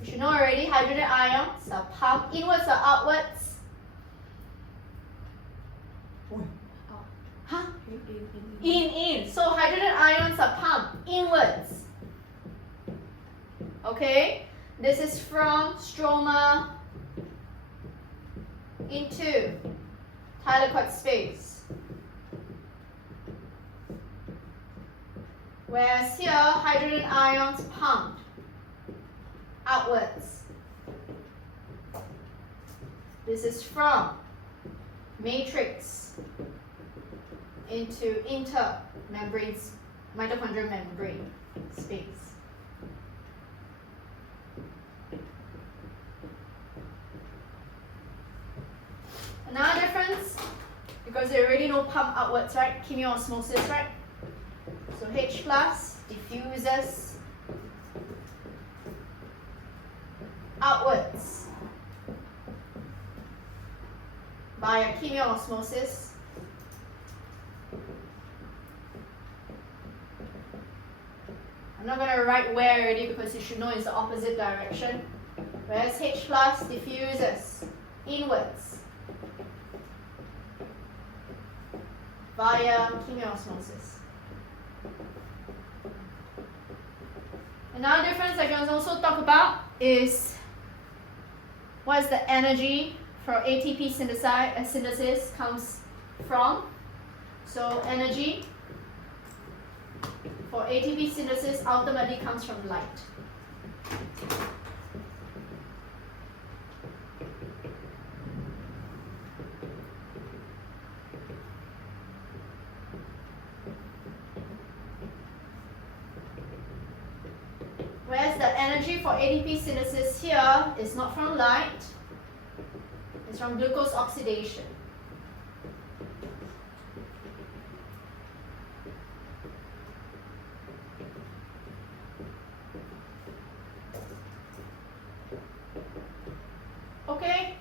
You should know already, hydrogen ions are pumped inwards or outwards? Huh? In. So hydrogen ions are pumped inwards. Okay? This is from stroma into thylakoid space. Whereas here, hydrogen ions pumped outwards. This is from matrix into intermembrane, mitochondrial membrane space. Another difference, because you already know pump outwards, right? Chemiosmosis, right? So H plus diffuses outwards by a chemiosmosis. I'm not going to write where already because you should know it's the opposite direction. Whereas H plus diffuses inwards via chemiosmosis. Another difference I can also talk about is what is the energy for ATP synthesis comes from. So energy for ATP synthesis ultimately comes from light. energy for ADP synthesis here is not from light, it's from glucose oxidation. Okay,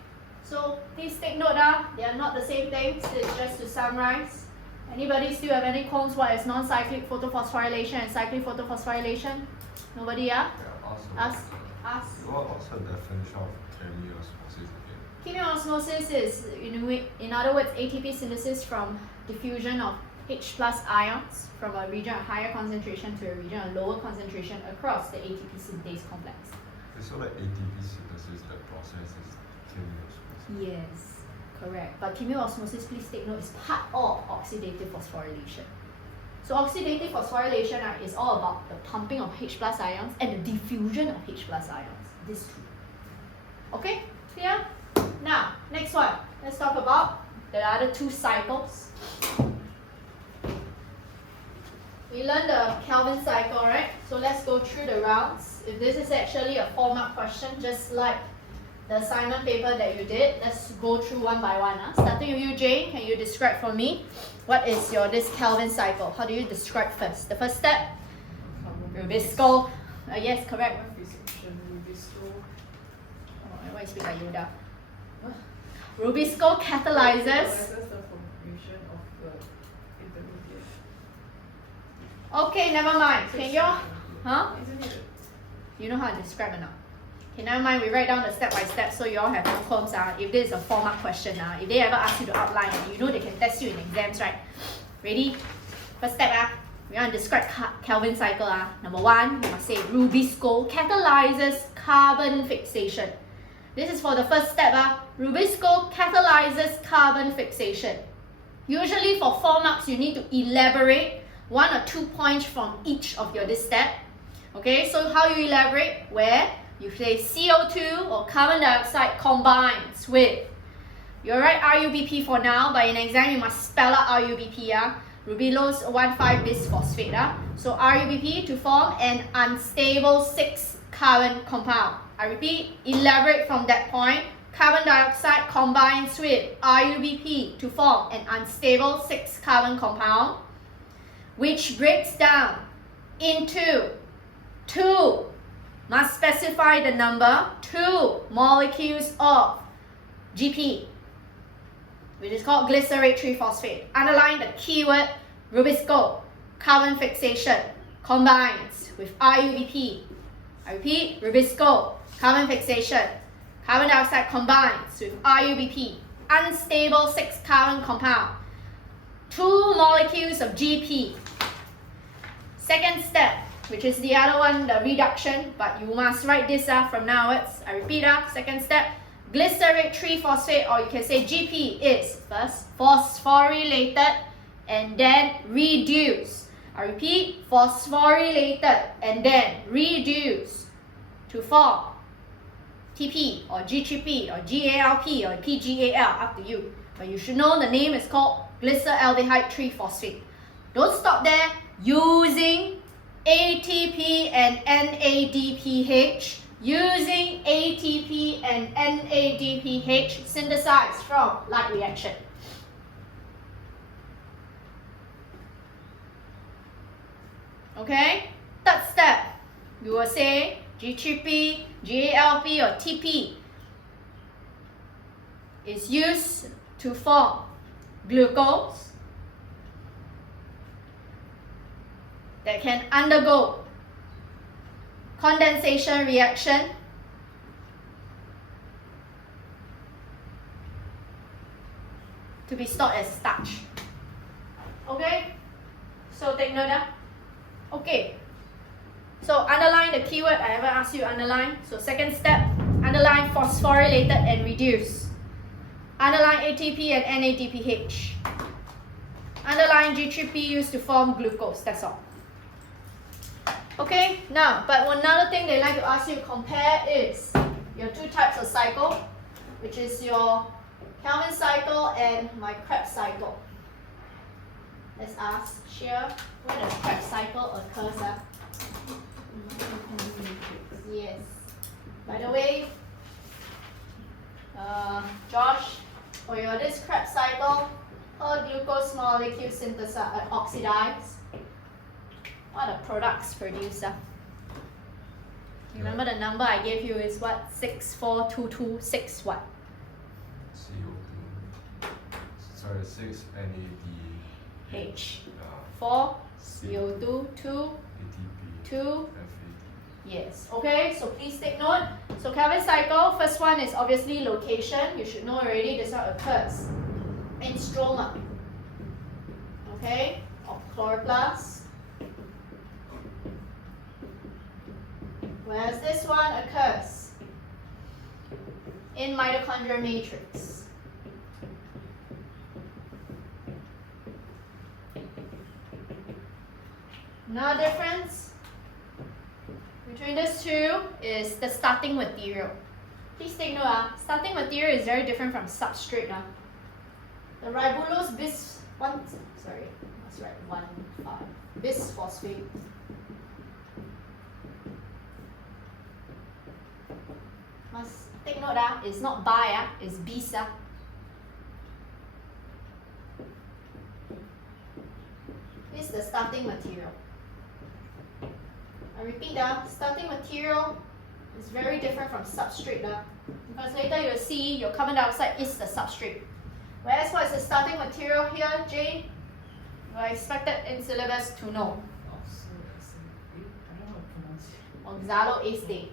so please take note, they are not the same thing, so it's just to summarize. Anybody still have any qualms what is non-cyclic photophosphorylation and cyclic photophosphorylation? Nobody, Yeah, Ask. What's the definition of chemiosmosis again? Chemiosmosis is, in other words, ATP synthesis from diffusion of H plus ions from a region of higher concentration to a region of lower concentration across the ATP synthase complex. Okay, so like ATP synthesis, that process is chemiosmosis. Yes, correct. But chemiosmosis, please take note, is part of oxidative phosphorylation. So oxidative phosphorylation is all about the pumping of H plus ions and the diffusion of H plus ions. These two. Okay, clear? Now, next one. Let's talk about the other two cycles. We learned the Kelvin cycle, right? So let's go through the rounds. If this is actually a 4-mark question, just like the assignment paper that you did, let's go through one by one. Starting with you, Jane, can you describe for me what is this Kelvin cycle? How do you describe first? The first step? Rubisco. Yes, correct. Rubisco. Oh, why you speak like Yoda? Rubisco catalyzes. The formation of the intermediate. Okay, never mind. Can you? Huh? Isn't it? You know how to describe or not? Okay, never mind. We write down the step by step so you all have no qualms. If this is a 4-mark question, if they ever ask you to outline, you know they can test you in exams, right? Ready? First step, we want to describe Kelvin cycle. Number 1, you must say Rubisco catalyzes carbon fixation. This is for the first step. Rubisco catalyzes carbon fixation. Usually for 4 marks, you need to elaborate 1 or 2 points from each of this step. Okay, so how you elaborate? Where you say CO2 or carbon dioxide combines with. You write RUBP for now, but in exam you must spell out RUBP. Rubylose 1,5-bisphosphate. So RUBP to form an unstable 6-carbon compound. I repeat, elaborate from that point. Carbon dioxide combines with RUBP to form an unstable 6-carbon compound, which breaks down into 2, must specify the number, 2 molecules of GP, which is called glycerate 3-phosphate. Underline the keyword Rubisco, carbon fixation, combines with RUBP. I repeat, Rubisco, carbon fixation, carbon dioxide combines with RUBP, unstable 6-carbon compound, 2 molecules of GP. Second step, which is the other one, the reduction, but you must write this from now onwards. I repeat, second step, glycerate 3-phosphate, or you can say GP, is first phosphorylated and then reduced. I repeat, phosphorylated and then reduced to form TP or G3P or GALP or PGAL, up to you. But you should know the name is called glyceraldehyde 3-phosphate. Don't stop there. Using ATP and NADPH, using ATP and NADPH synthesized from light reaction. Okay, third step, you will say G3P, GALP or TP is used to form glucose that can undergo condensation reaction to be stored as starch. Okay, so take note. Okay, so underline the keyword I ever asked you to underline. So second step, underline phosphorylated and reduced. Underline ATP and NADPH. Underline G3P used to form glucose, that's all. Okay, now, but another thing they like to ask you to compare is your 2 types of cycle, which is your Kelvin cycle and my Krebs cycle. Let's ask here where the Krebs cycle occurs. Yes. By the way, Josh, for your this Krebs cycle, per glucose molecule oxidize. What are the products produced? Remember the number I gave you is what? 64226 what? CO2. Sorry, 6 NAD. H. 4 CO2 2 ATP. 2 FAD. yes. Okay, so please take note. So Kelvin cycle, first one is obviously location. You should know already this one occurs in stroma. Okay, of chloroplast. Whereas this one occurs in mitochondrial matrix. Another difference between these two is the starting material. Please take note, starting material is very different from substrate. The ribulose bis bisphosphate. Must take note, it's not bi, it's bis. This is the starting material. I repeat, starting material is very different from substrate. Because later you'll see your carbon dioxide is the substrate. Whereas what is the starting material here, Jay? I expected in syllabus to know. Oxaloacetate.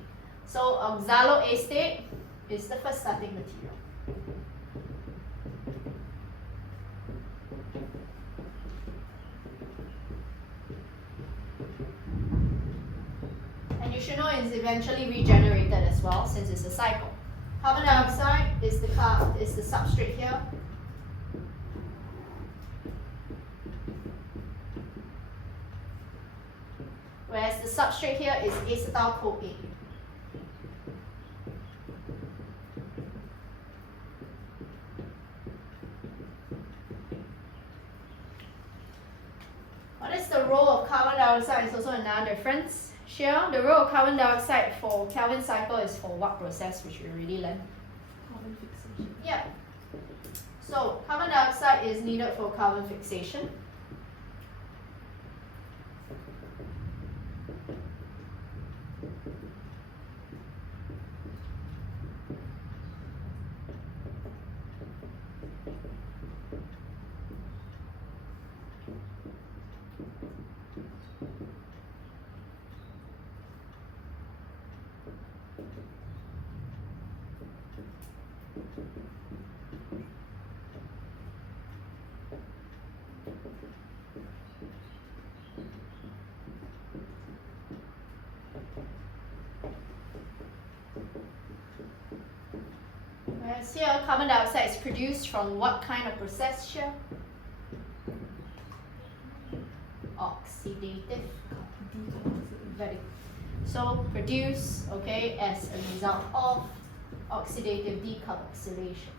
So oxaloacetate is the first starting material. And you should know it's eventually regenerated as well, since it's a cycle. Carbon dioxide is the substrate here. Whereas the substrate here is acetyl-CoA. What is the role of carbon dioxide is also another difference. Here, the role of carbon dioxide for Kelvin cycle is for what process, which we already learned? Carbon fixation. Yeah. So carbon dioxide is needed for carbon fixation. Whereas here, carbon dioxide is produced from what kind of process here? Oxidative. Very. So produce, okay, as a result of oxidative decarboxylation.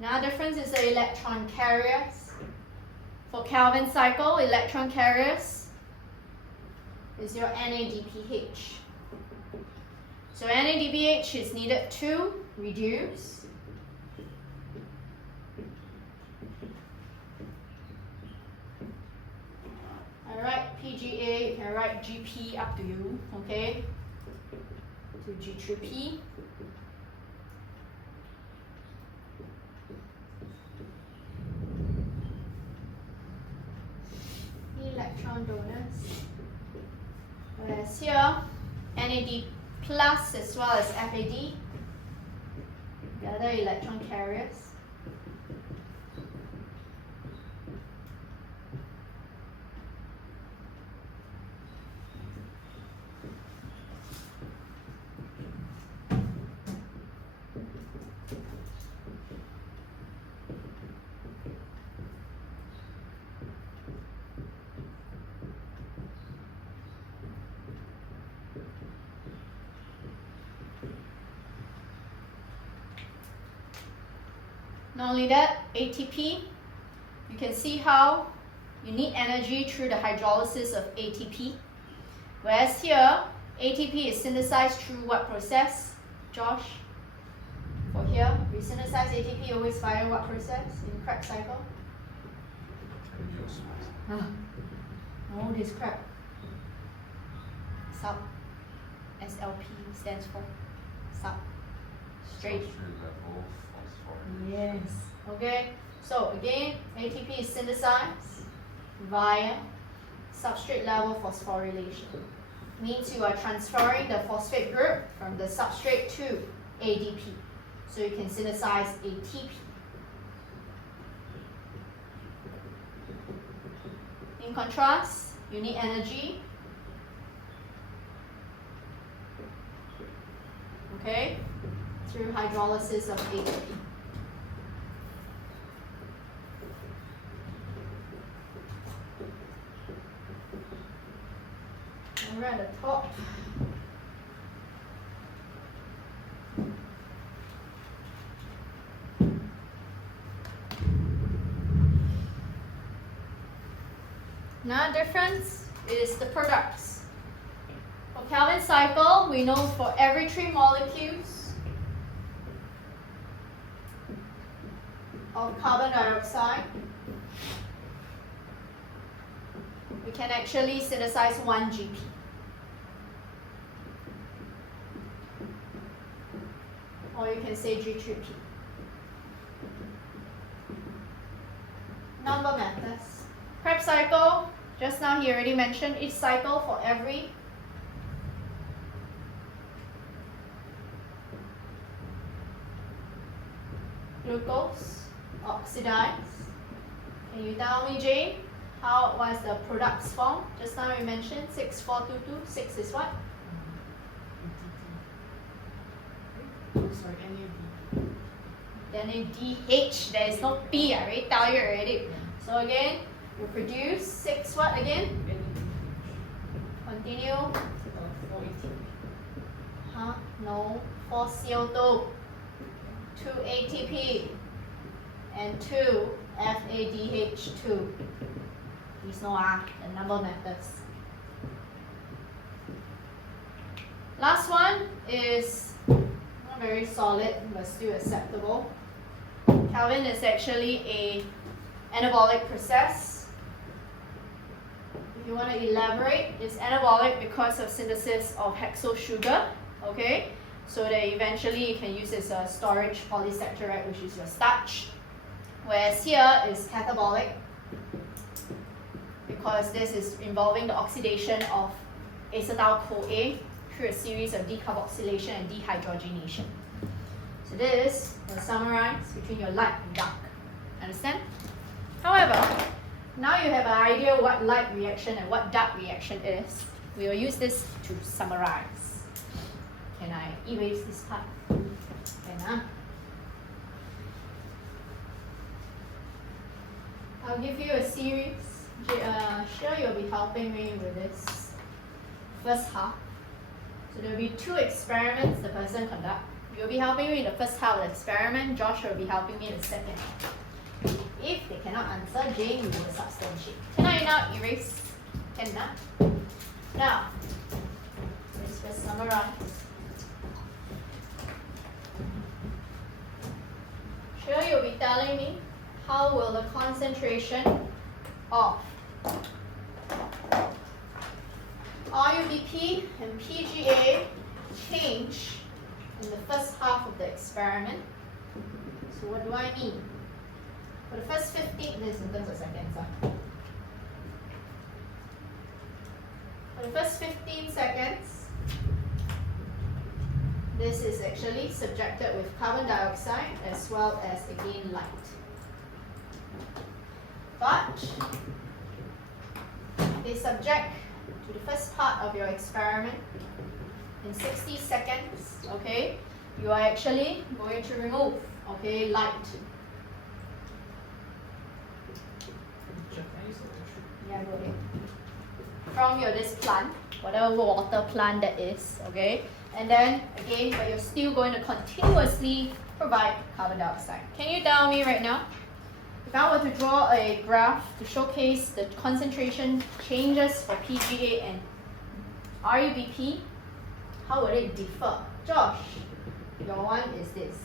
Now difference is the electron carriers. For Kelvin cycle, electron carriers is your NADPH. So NADPH is needed to reduce I write PGA, you can write GP, up to you, okay, to G3P. Electron donors. Whereas here, NAD plus as well as FAD, the other electron carriers. Not only that, ATP, you can see how you need energy through the hydrolysis of ATP. Whereas here, ATP is synthesized through what process, Josh? For here, we synthesize ATP always via what process in Krebs cycle? No, this Krebs. Sub. SLP stands for substrate. Substrate level phosphorylation. Yes. Okay. So again, ATP is synthesized via substrate level phosphorylation. Means you are transferring the phosphate group from the substrate to ADP. So you can synthesize ATP. In contrast, you need energy. Okay, through hydrolysis of ATP. And we're at the top. Another difference is the products. For Calvin cycle, we know for every 3 molecules of carbon dioxide, we can actually synthesize 1 GP. Or you can say G3P. Number methods. Krebs cycle, just now he already mentioned each cycle for every glucose oxidized. Can you tell me, Jane, how was the products formed? Just now you mentioned 6422. 6 is what? Sorry, NADH. There is no P. I already tell you already. So again, you produce 6 what again? Continue. 4 ATP. Huh? No. 4 CO2. 2 ATP. And 2 FADH2. Please know the number methods. Last one is not very solid but still acceptable. Calvin is actually a anabolic process. If you want to elaborate, it's anabolic because of synthesis of hexyl sugar, okay? So that eventually you can use as a storage polysaccharide, which is your starch. Whereas here is catabolic because this is involving the oxidation of acetyl-CoA through a series of decarboxylation and dehydrogenation. So this will summarize between your light and dark. Understand? However, now you have an idea what light reaction and what dark reaction is. We will use this to summarize. Can I erase this part? Can I? I'll give you a series. Sure, you'll be helping me with this first half. So there will be 2 experiments the person conduct. You'll be helping me in the first half of the experiment. Josh will be helping me in the second half. If they cannot answer, Jane will substantiate. Can I now erase? Cannot. Now, let's first summarize. Sure, you'll be telling me how will the concentration of RUBP and PGA change in the first half of the experiment. So what do I mean? For the first 15, this is in terms of seconds. For the first 15 seconds, this is actually subjected with carbon dioxide as well as again light. But they subject to the first part of your experiment in 60 seconds, okay? You are actually going to remove, okay, light. Yeah, go ahead. From your this plant, whatever water plant that is, okay? And then again, but you're still going to continuously provide carbon dioxide. Can you tell me right now, if I were to draw a graph to showcase the concentration changes for PGA and RUBP, how would it differ? Josh, your one is this.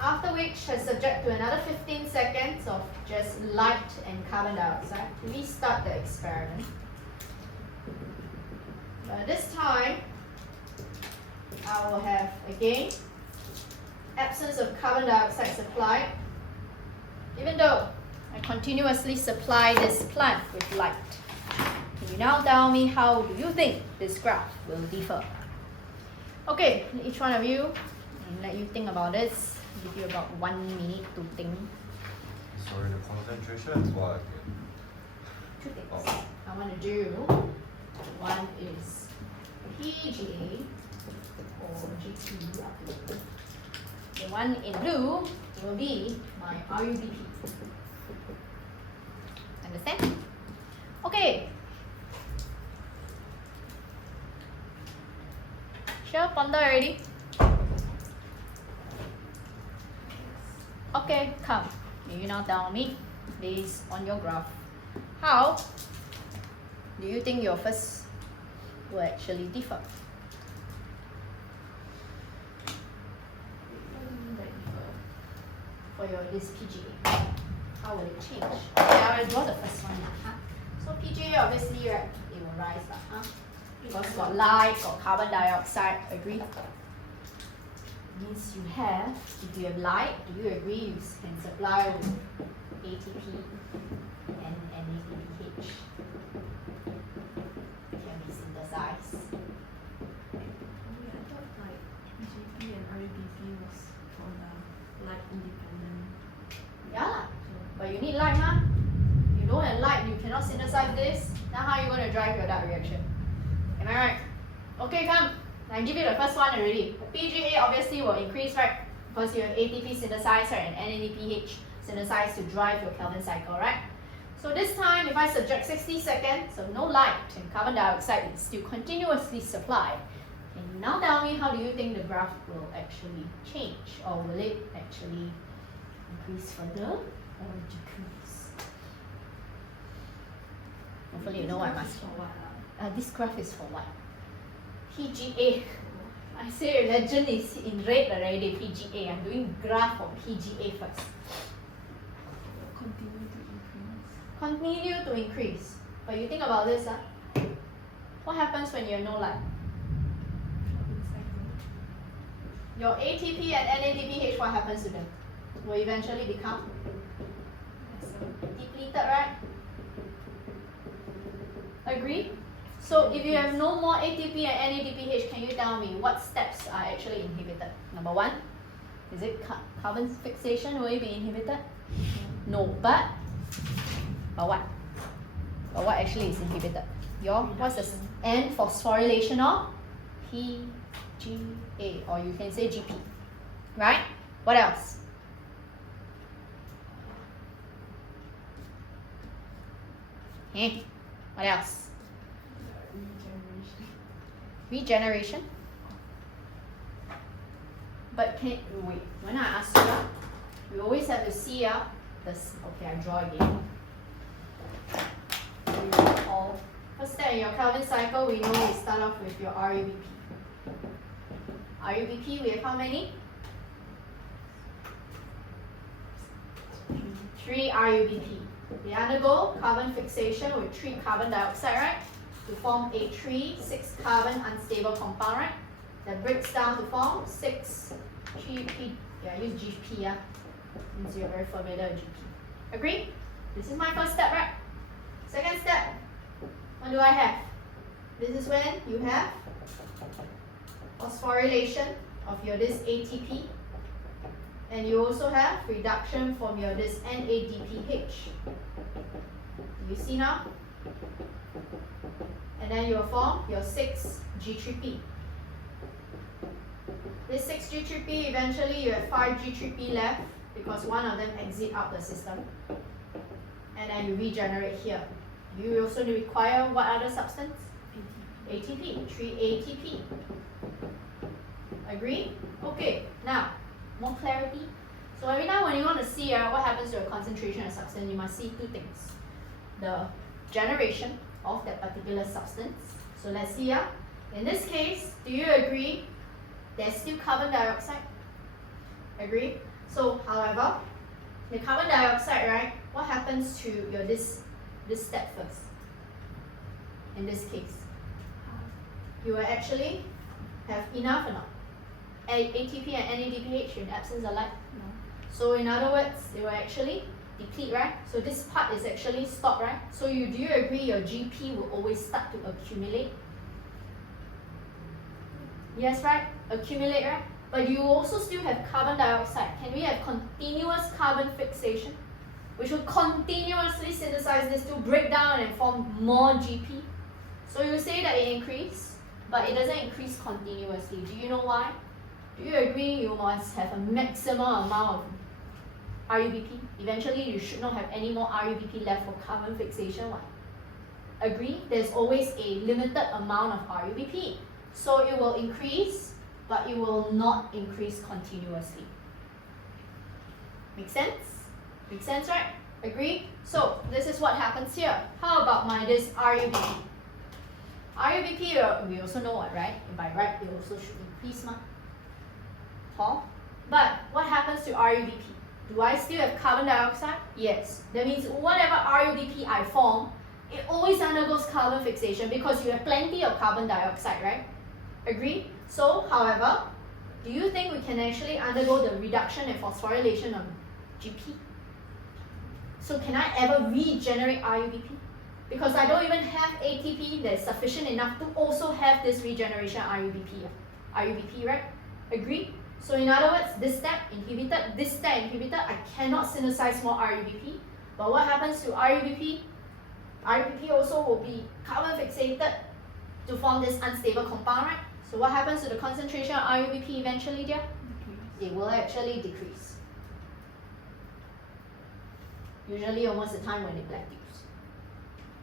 After which is subject to another 15 seconds of just light and carbon dioxide to restart the experiment. But this time, I will have again absence of carbon dioxide supplied, even though I continuously supply this plant with light. Can you now tell me how do you think this graph will differ? Okay, each one of you, and let you think about this. Give you about 1 minute to think. Sorry, the concentration is what again? 2 things Oh. I want to do. One is PGA or GP. The one in blue will be my RUBP. Understand? Okay. Sure, ponder already? Okay, come. You now tell me, based on your graph, how do you think your first will actually differ? For your this PGA, how will it change? Okay, I will draw the first one now. Huh? So PGA obviously, right, it will rise, huh? Because got light, got carbon dioxide. Agree? Means you have, if you have light, do you agree you can supply with ATP and NADPH? Can be synthesized. I thought like GP and RUBP was for the light independent. Yeah, but you need light, huh? You don't have light, you cannot synthesize this. Now how are you going to drive your dark reaction? Am I right? Okay, come. I give you the first one already. The PGA obviously will increase, right? Because you have ATP synthesizer and NADPH synthesized to drive your Kelvin cycle, right? So this time, if I subject 60 seconds, so no light and carbon dioxide is still continuously supplied. Can you now tell me how do you think the graph will actually change? Or will it actually increase further or decrease? Hopefully you know what I'm This asking. for what? This graph is for what? PGA. I say legend is in red already, PGA. I'm doing graph for PGA first. Continue to increase. Continue to increase. But you think about this, huh? What happens when you have no light? Kelvin cycle. Your ATP and NADPH, what happens to them? Will eventually become depleted, right? Agree? So if you have no more ATP and NADPH, can you tell me what steps are actually inhibited? Number one, is it carbon fixation? Will it be inhibited? No, but what? But what actually is inhibited? Your what's the and phosphorylation of PGA, or you can say GP, right? What else? Hey, what else? Regeneration. But can wait, when I ask you, we always have to see this. Okay, I draw again. You recall, first step in your Kelvin cycle, we know we start off with your RUBP. RUBP, we have how many? 3 RUBP. We undergo carbon fixation with 3 carbon dioxide, right? To form a 3,6 carbon unstable compound, right? That breaks down to form 6 GP. Yeah, use GP, yeah. Means you're very familiar with GP. Agree? This is my first step, right? Second step, what do I have? This is when you have phosphorylation of your this ATP, and you also have reduction from your this NADPH. You see now? And then you will form your 6G3P. This 6G3P, eventually you have 5G3P left because one of them exit out the system. And then you regenerate here. You also require what other substance? ATP, 3 ATP. Agree? Okay, now, more clarity. So every time when you want to see what happens to a concentration of substance, you must see two things. The generation of that particular substance. So let's see. In this case, do you agree there's still carbon dioxide? Agree? So, however, the carbon dioxide, right, what happens to your this step first? In this case, you will actually have enough or not? ATP and NADPH in absence of light? No. So in other words, it will actually deplete, right? So this part is actually stopped, right? So do you agree your GP will always start to accumulate? Yes, right? Accumulate, right? But you also still have carbon dioxide. Can we have continuous carbon fixation? Which will continuously synthesize this to break down and form more GP. So you say that it increases, but it doesn't increase continuously. Do you know why? Do you agree you must have a maximum amount of RUBP? Eventually you should not have any more RUBP left for carbon fixation. What? Agree? There's always a limited amount of RUBP. So it will increase, but it will not increase continuously. Make sense? Make sense, right? Agree? So this is what happens here. How about this RUBP? RUBP, we also know what, right? By right, it also should increase, But what happens to RUBP? Do I still have carbon dioxide? Yes. That means whatever RUBP I form, it always undergoes carbon fixation because you have plenty of carbon dioxide, right? Agree? So, however, do you think we can actually undergo the reduction and phosphorylation of GP? So can I ever regenerate RUBP? Because I don't even have ATP that's sufficient enough to also have this regeneration RUBP, right? Agree? So in other words, this step inhibited, I cannot synthesize more RUBP. But what happens to RUBP? RUBP also will be carbon fixated to form this unstable compound, right? So what happens to the concentration of RUBP eventually, dear? It will actually decrease. Usually almost the time when it plateaus.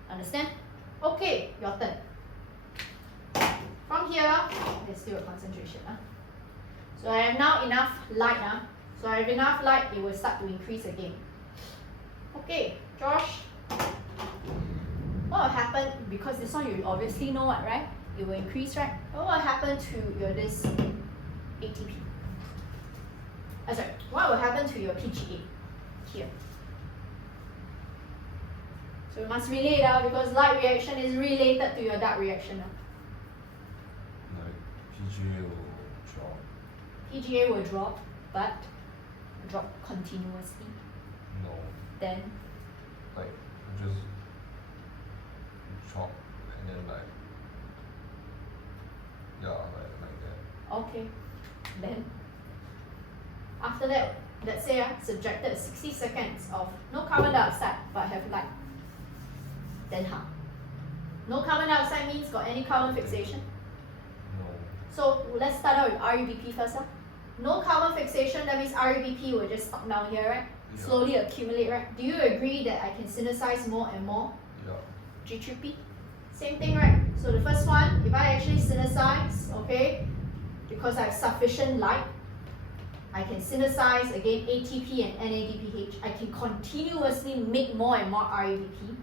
Understand? Okay, your turn. From here, there's still a concentration. So I have now enough light. So I have enough light, it will start to increase again. Okay, Josh. What will happen, because this one you obviously know what, right? It will increase, right? What will happen to your this ATP? Sorry, what will happen to your PGA here? So we must relate because light reaction is related to your dark reaction. Like PGA will drop. PGA will drop, but drop continuously. No. Then Like just drop and then like like that. okay. Then after that, let's say subjected 60 seconds of no carbon dioxide but have light. Then how? No carbon dioxide means got any carbon fixation? No. So let's start out with RUBP first. No carbon fixation, that means RUBP will just stop down here, right? Yeah. Slowly accumulate, right? Do you agree that I can synthesize more and more Yeah. G3P? Same thing, right? So the first one, if I actually synthesize, okay, because I have sufficient light, I can synthesize again ATP and NADPH. I can continuously make more and more RUBP.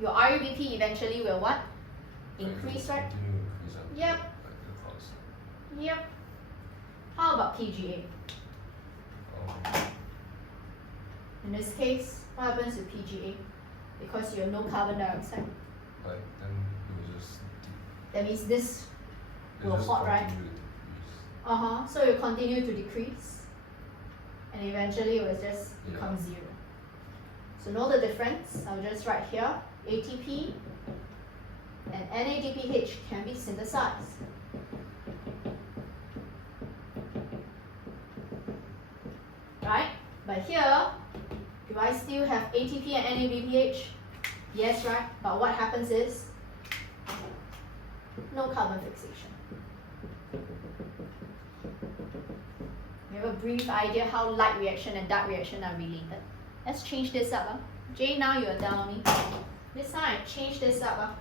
Your RUBP eventually will what? Increase, right? Continue increase until Yep. like the constant. Yep. How about PGA? In this case, what happens to PGA? Because you have no carbon dioxide. Like then it will just That means this it will just hot, right? continue to decrease. So it will continue to decrease. And eventually it will just become Yeah. 0. So know the difference. I'll just write here ATP and NADPH can be synthesized. Right? But here, do I still have ATP and NADPH? Yes, right? But what happens is no carbon fixation. You have a brief idea how light reaction and dark reaction are related. Let's change this up. Jay, now you're down me. This time I change this up.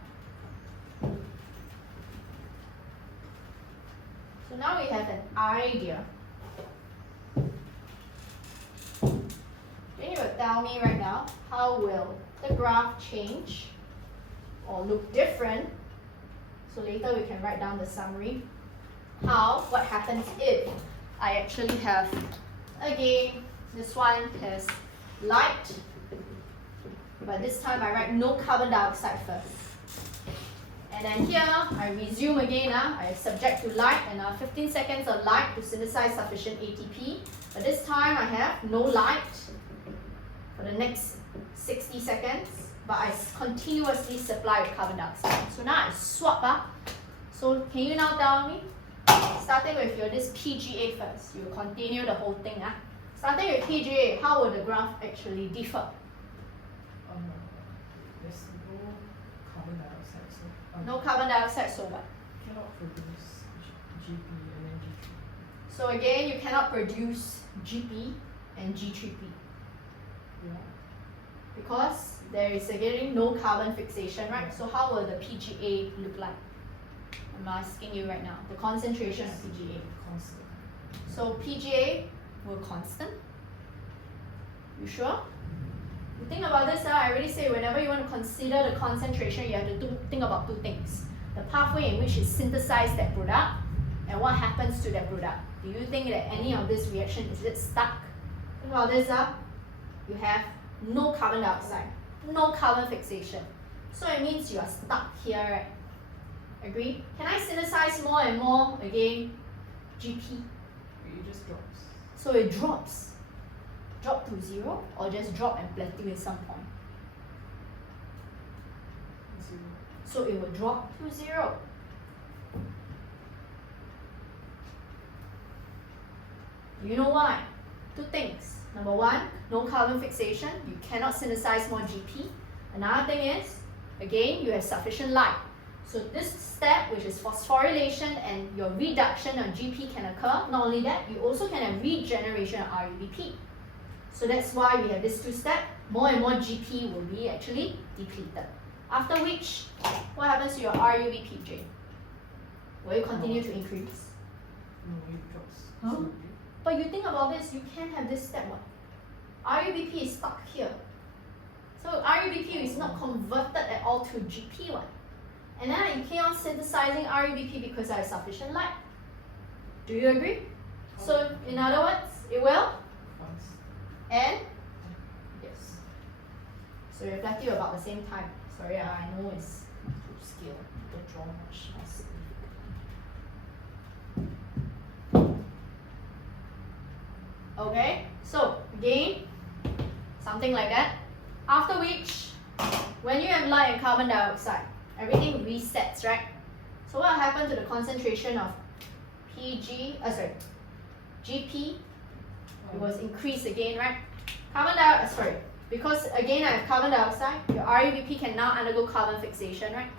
So now we have an idea but tell me right now, how will the graph change or look different? So later we can write down the summary. What happens if I actually have, again, this one is light, but this time I write no carbon dioxide first. And then here, I resume again, I subject to light, and 15 seconds of light to synthesize sufficient ATP. But this time I have no light for the next 60 seconds, but I continuously supply with carbon dioxide. So now I swap. So can you now tell me, starting with your this PGA first, you continue the whole thing. Starting with PGA, how will the graph actually differ? There's no carbon dioxide, so No carbon dioxide, so what? cannot produce GP and then G3. So again, you cannot produce GP and G3P Yeah. because there is again no carbon fixation, right? So how will the PGA look like? I'm asking you right now, the concentration of PGA. Constant. So PGA will constant. You sure? You think about this, I already say whenever you want to consider the concentration, you have to think about two things. The pathway in which it synthesizes that product and what happens to that product. Do you think that any of this reaction is it stuck? Think about this, you have no carbon dioxide, no carbon fixation. So it means you are stuck here, right? Agree? Can I synthesize more and more again? GP. It just drops. So it drops. Drop to 0 or just drop and plateau at some point. 0. So it will drop to 0. Do you know why? Two things. Number one, no carbon fixation. You cannot synthesize more GP. Another thing is, again, you have sufficient light. So this step, which is phosphorylation and your reduction of GP can occur. Not only that, you also can have regeneration of RUBP. So that's why we have this two steps. More and more GP will be actually depleted. After which, what happens to your RUBP, Will it continue to increase? No, it drops. Huh? So But you think about this, you can have this step one. RUBP is stuck here. So RUBP is not converted at all to GP one. And then I keep on synthesizing RUBP because I have sufficient light. Do you agree? So in other words, it will fast. and yes. So we reflect you about the same time. Sorry, I know it's to scale. Don't draw much more significant. Okay, so again, something like that. After which, when you have light and carbon dioxide, everything resets, right? So what happened to the concentration of GP? It was increased again, right? Because again I have carbon dioxide, your RUBP can now undergo carbon fixation, right?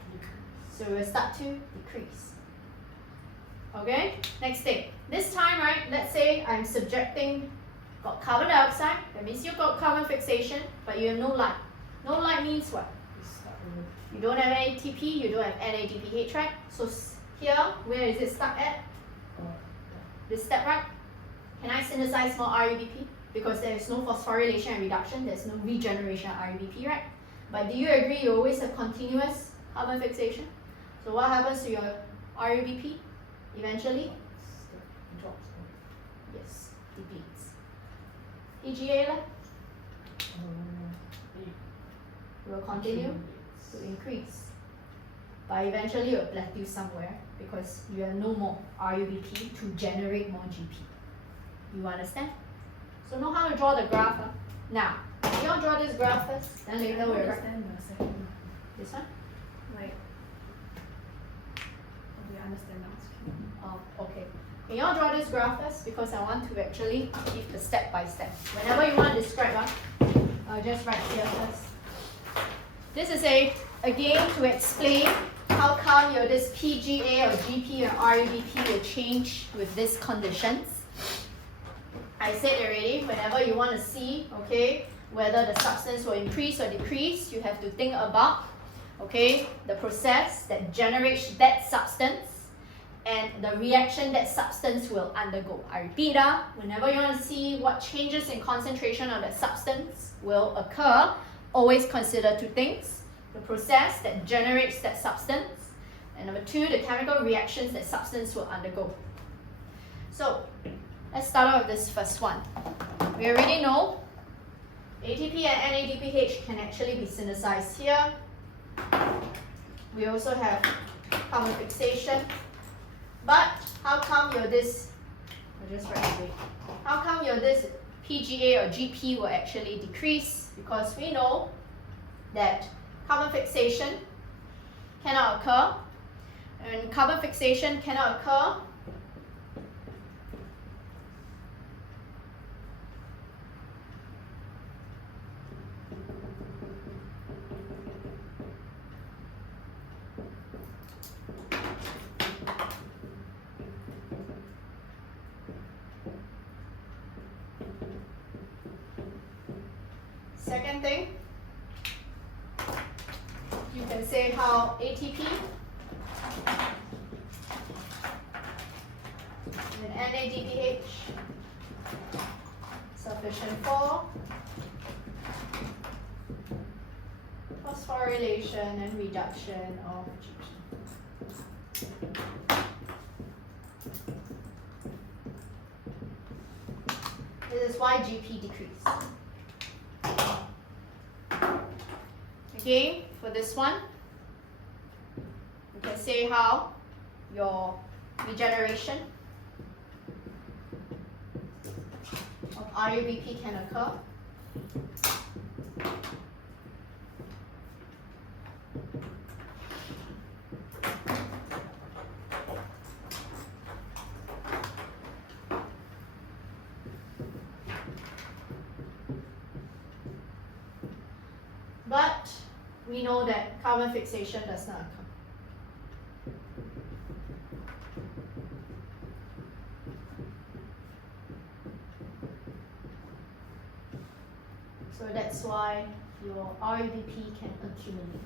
So it will start to decrease. Okay, next thing. This time, right, let's say I'm got carbon dioxide, that means you've got carbon fixation, but you have no light. No light means what? You don't have any ATP, you don't have NADPH, right? So here, where is it stuck at? This step, right? Can I synthesize more RUBP? Because there is no phosphorylation and reduction, there's no regeneration of RUBP, right? But do you agree you always have continuous carbon fixation? So what happens to your RUBP eventually? It drops. Yes, depletes. PGA will continue to increase. But eventually it will plateau somewhere because you have no more RUBP to generate more GP. You understand? So know how to draw the graph. Now, you all draw this graph first, then later we'll write. understand the second one. This one? Like, okay, I understand now. Oh, okay. Can you all draw this graph first? Because I want to actually give the step by step. Whenever you want to describe, I'll just write here first. This is again to explain how come your this PGA or GP or RUBP will change with these conditions. I said already, whenever you want to see, okay, whether the substance will increase or decrease, you have to think about, okay, the process that generates that substance and the reaction that substance will undergo. I repeat, whenever you want to see what changes in concentration of that substance will occur, always consider two things: the process that generates that substance, and number two, the chemical reactions that substance will undergo. So let's start off with this first one. We already know ATP and NADPH can actually be synthesized here. We also have carbon fixation. But how come your this, I'll just write it. How come your this PGA or GP will actually decrease? Because we know that carbon fixation cannot occur. And carbon fixation cannot occur Second thing, you can say how ATP and NADPH sufficient for phosphorylation and reduction of GP. This is why GP decreased. Again, for this one, you can say how your regeneration of RUBP can occur. But we know that carbon fixation does not occur. So that's why your RUBP can accumulate.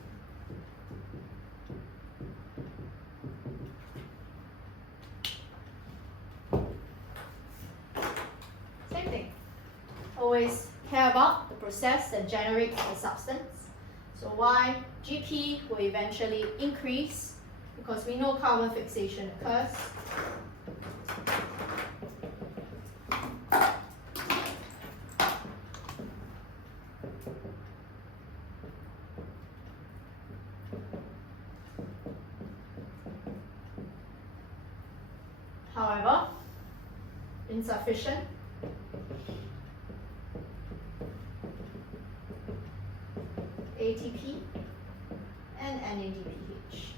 Same thing. Always care about the process that generates the substance. So why GP will eventually increase, because we know carbon fixation occurs. However, insufficient ATP and NADPH.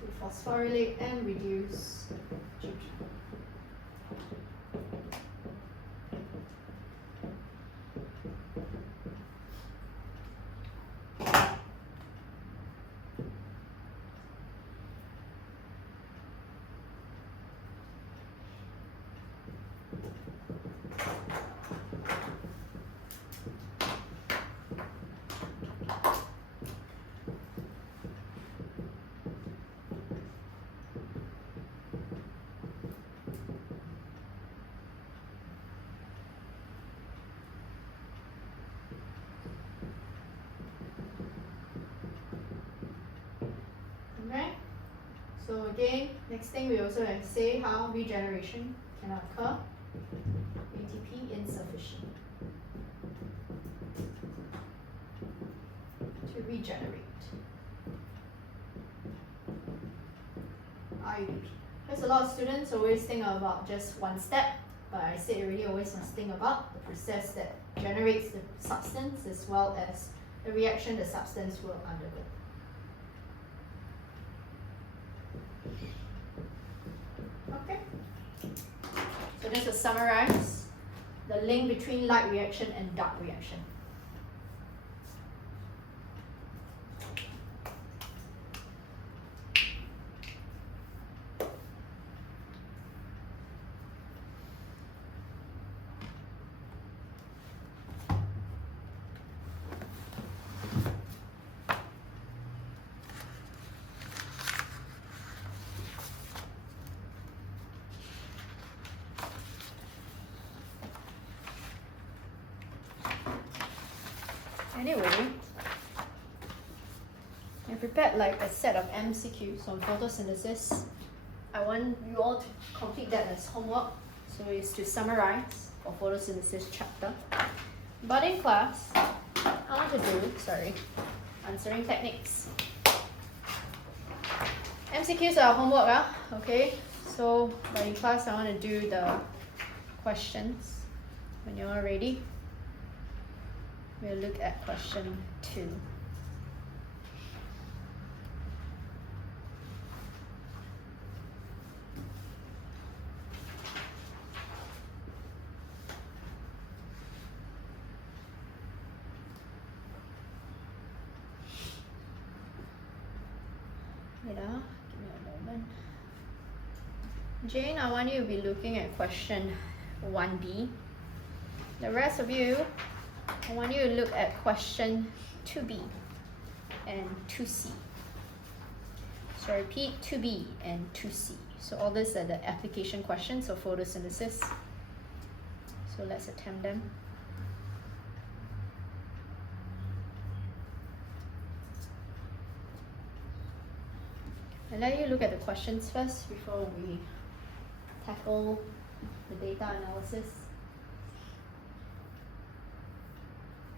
To phosphorylate and reduce GP. Okay, so again, next thing we also have to say how regeneration can occur. ATP insufficient to regenerate RUBP. Because a lot of students always think about just one step, but I said already always must think about the process that generates the substance as well as the reaction the substance will undergo. Okay, so just to summarize the link between light reaction and dark reaction. Anyway, I prepared like a set of MCQs on photosynthesis. I want you all to complete that as homework. So it's to summarize for photosynthesis chapter. But in class, I want to do, answering techniques. MCQs are homework, okay? So, but in class, I want to do the questions. When you're all ready, we'll look at question 2. Wait, give me a moment. Jane, I want you to be looking at question 1B. The rest of you, I want you to look at question 2B and 2C. So I repeat, 2B and 2C. So all these are the application questions of photosynthesis. So let's attempt them. I'll let you look at the questions first before we tackle the data analysis.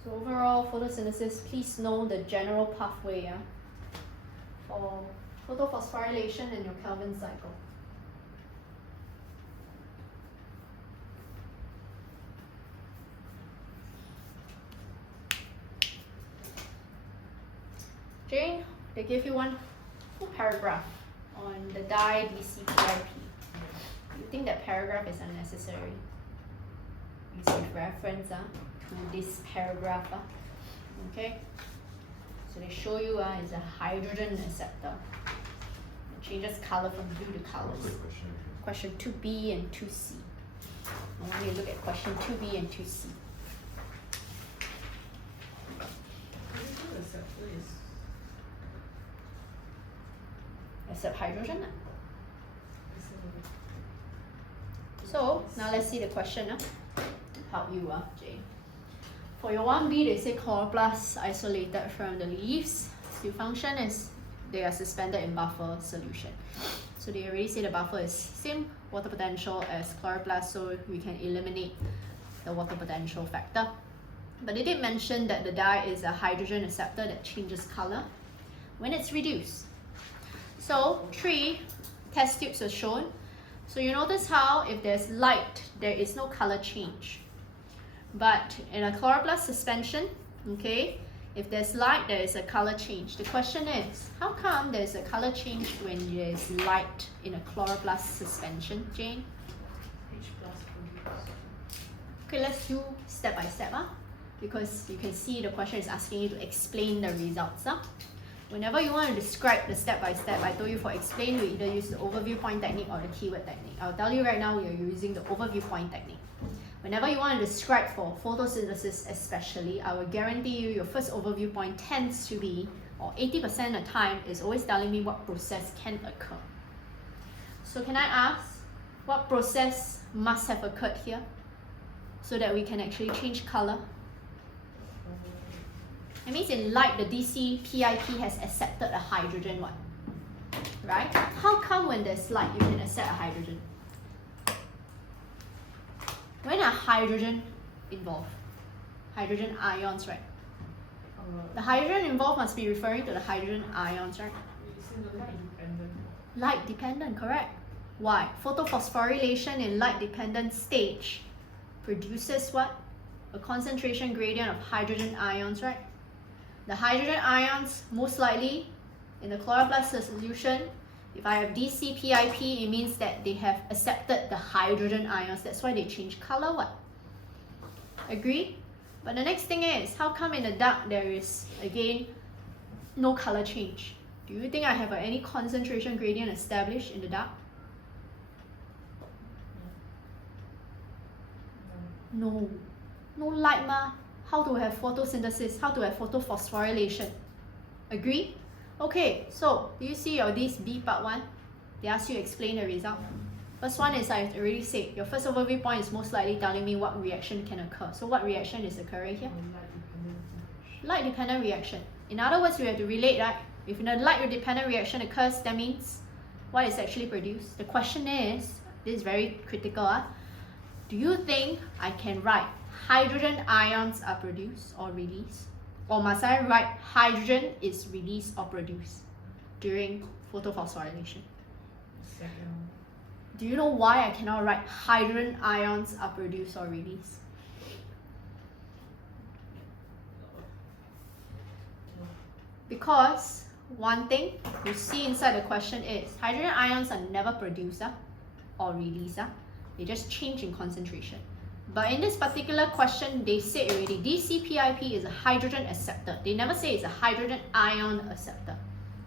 So overall, photosynthesis, please know the general pathway for photophosphorylation in your Kelvin cycle. Jane, they gave you one full paragraph on the dye DCPIP. You think that paragraph is unnecessary? Please give reference to this paragraph. Okay? So they show you is a hydrogen acceptor. It changes color from blue to colors. Question 2B and 2C. I want you to look at question 2B and 2C. Accept hydrogen. So now let's see the question. Help you, Jane. For your 1B, they say chloroplasts isolated from the leaves. Still function is they are suspended in buffer solution. So they already say the buffer is same water potential as chloroplast, so we can eliminate the water potential factor. But they did mention that the dye is a hydrogen acceptor that changes color when it's reduced. So 3 test tubes are shown. So you notice how if there's light, there is no color change. But in a chloroplast suspension, okay, if there's light, there is a color change. The question is, how come there's a color change when there's light in a chloroplast suspension, Jane? H plus produce. Okay, let's do step by step, because you can see the question is asking you to explain the results. Whenever you want to describe the step by step, I told you for explain, you either use the overview point technique or the keyword technique. I'll tell you right now, we are using the overview point technique. Whenever you want to describe for photosynthesis especially, I will guarantee you your first overview point tends to be, or 80% of the time, is always telling me what process can occur. So can I ask, what process must have occurred here so that we can actually change color? It means in light, the DCPIP has accepted a hydrogen one, right? How come when there's light, you can accept a hydrogen? When are hydrogen involved? Hydrogen ions, right? The hydrogen involved must be referring to the hydrogen ions, right? It's in the light dependent. Light dependent, correct. Why? Photophosphorylation in light dependent stage produces what? A concentration gradient of hydrogen ions, right? The hydrogen ions, most likely in the chloroplast solution, if I have DCPIP, it means that they have accepted the hydrogen ions. That's why they change color, what? Agree? But the next thing is, how come in the dark there is, again, no color change? Do you think I have any concentration gradient established in the dark? No. No light ma. How to have photosynthesis? How to have photophosphorylation? Agree? Okay, so do you see this B part 1? They ask you to explain the result. First one is, I already said, your first overview point is most likely telling me what reaction can occur. So what reaction is occurring here? light-dependent reaction. In other words, we have to relate, right? If a light-dependent reaction occurs, that means what is actually produced. The question is, this is very critical. Do you think I can write hydrogen ions are produced or released? Or must I write hydrogen is released or produced during photophosphorylation? Second. Do you know why I cannot write hydrogen ions are produced or released? Because one thing you see inside the question is hydrogen ions are never produced or released. They just change in concentration. But in this particular question, they said already DCPIP is a hydrogen acceptor. They never say it's a hydrogen ion acceptor.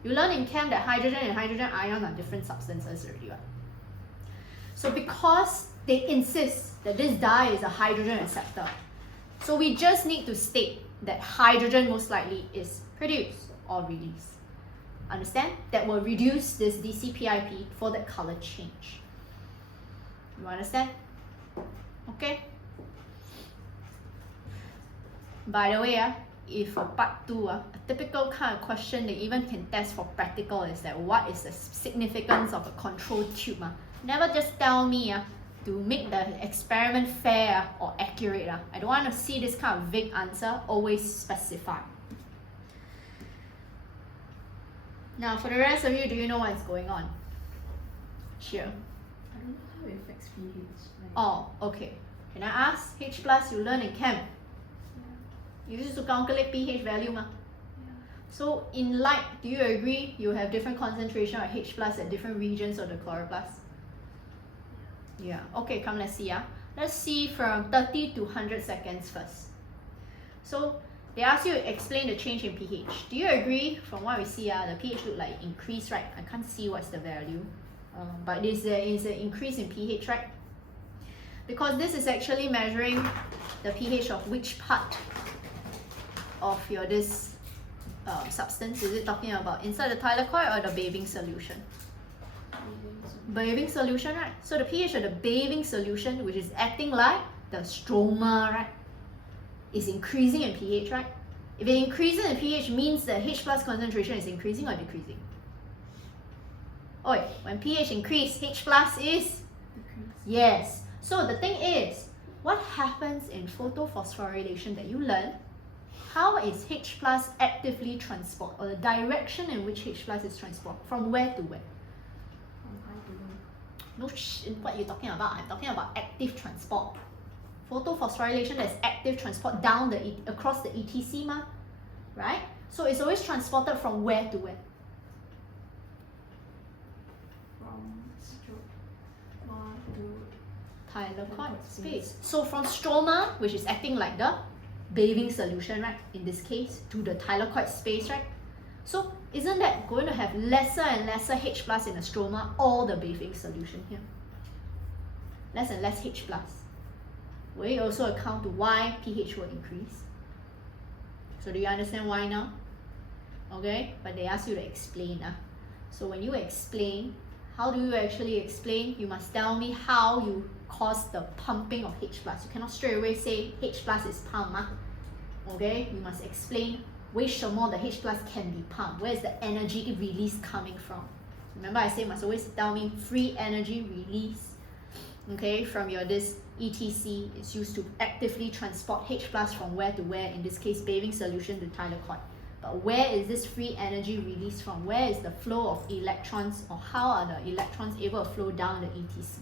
You learn in chem that hydrogen and hydrogen ion are different substances already, right? So because they insist that this dye is a hydrogen acceptor, so we just need to state that hydrogen most likely is produced or released. Understand? That will reduce this DCPIP for that color change. You understand? Okay? By the way, if for part 2, a typical kind of question they even can test for practical is that what is the significance of a control tube? Never just tell me to make the experiment fair or accurate. I don't want to see this kind of vague answer, always specify. Now for the rest of you, do you know what is going on? Cheer. I don't know how it affects pH. Like, Oh, okay. Can I ask? H plus you learn in chem. yeah. You used to calculate pH value ma? Yeah. So in light, do you agree you have different concentration of H plus at different regions of the chloroplast? Yeah. Okay, come let's see. Let's see from 30 to 100 seconds first. So they ask you to explain the change in pH. Do you agree from what we see the pH look like increase, right? I can't see what's the value. But there is an increase in pH, right? Because this is actually measuring the pH of which part of your this substance. Is it talking about inside the thylakoid or the bathing solution? Bathing solution, right? So the pH of the bathing solution, which is acting like the stroma, right, is increasing in pH, right? If it increases in pH, means the H plus concentration is increasing or decreasing? Oi, when pH increase, H plus is? Decrease. Yes. So the thing is, what happens in photophosphorylation that you learn? How is H plus actively transport, or the direction in which H plus is transport? From where to where? From high to low. No, what you're talking about? I'm talking about active transport. Photophosphorylation, there's active transport down across the ETC, right? So it's always transported from where to where? From stroma to Thylakoid space. So from stroma, which is acting like the bathing solution, right? In this case, to the thylakoid space, right? So isn't that going to have lesser and lesser H plus in the stroma or the bathing solution here? Less and less H plus. Will it also account to why pH will increase? So do you understand why now? Okay, but they ask you to explain. So when you explain, how do you actually explain? You must tell me how you cause the pumping of H plus. You cannot straight away say H plus is pump. Okay, you must explain 为什么 the H plus can be pumped. Where is the energy release coming from? Remember I say must always tell me free energy release. Okay, from your this ETC is used to actively transport H plus from where to where, in this case bathing solution to thylakoid. But where is this free energy released from? Where is the flow of electrons, or how are the electrons able to flow down the ETC?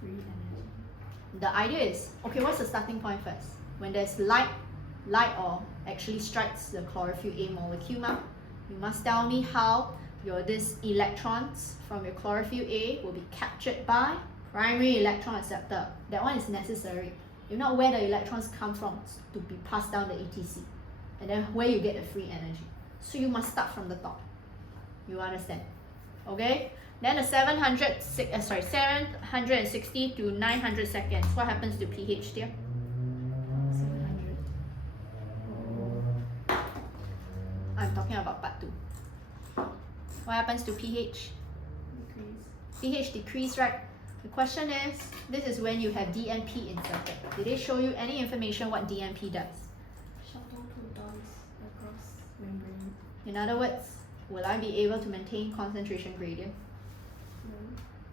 free energy. The idea is, okay, what's the starting point first? When there's light or actually strikes the chlorophyll A molecule, you must tell me how this electrons from your chlorophyll A will be captured by primary electron acceptor. That one is necessary. If not, where the electrons come from to be passed down the ETC, and then where you get the free energy. So you must start from the top. You understand? Okay. Then the 760 to 900 seconds. What happens to pH there? 700. I'm talking about part 2. What happens to pH? Decrease. pH decrease, right? The question is, this is when you have DNP inserted. Did they show you any information what DNP does? Shut down In other words, will I be able to maintain concentration gradient? No.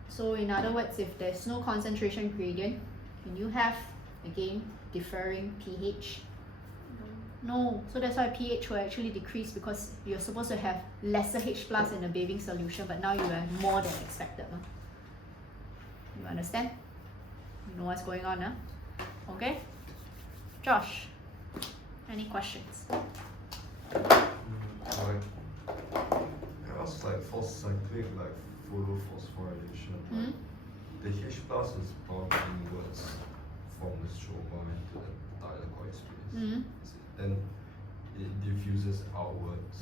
So in other words, if there's no concentration gradient, can you have, again, differing pH? No, so that's why pH will actually decrease because you're supposed to have lesser H plus in the bathing solution, but now you have more than expected. No? You understand? You know what's going on, huh? Okay? Josh, any questions? Like, it was like for cyclic, like photophosphorylation, Hmm? the H plus is bound inwards from the stroma into the thylakoid space. Hmm? Then it diffuses outwards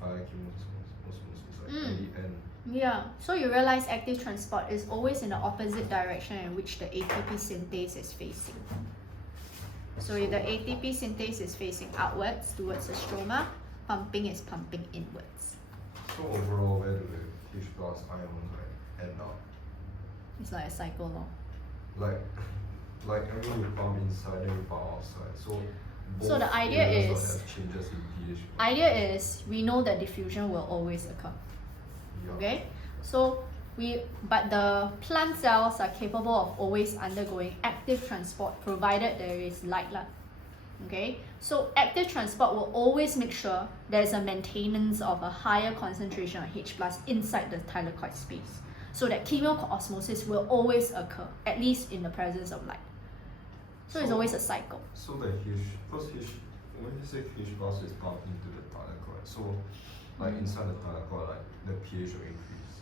via chemosmosis, like at the end. Yeah, so you realize active transport is always in the opposite direction in which the ATP synthase is facing. So if the ATP synthase is facing outwards towards the stroma, pumping is pumping inwards. So overall, where do the H plus ions like end up? It's like a cycle, no? Like I mean, you pump inside, then you pump outside. So So the idea areas will is- have changes in pH. Idea is we know that diffusion will always occur. Yeah. Okay, so but the plant cells are capable of always undergoing active transport provided there is light. Okay, so active transport will always make sure there's a maintenance of a higher concentration of H plus inside the thylakoid space, so that chemoosmosis will always occur, at least in the presence of light. So it's always a cycle. So the when you say H plus is pumped into the thylakoid, so like inside the thylakoid, like the pH will increase.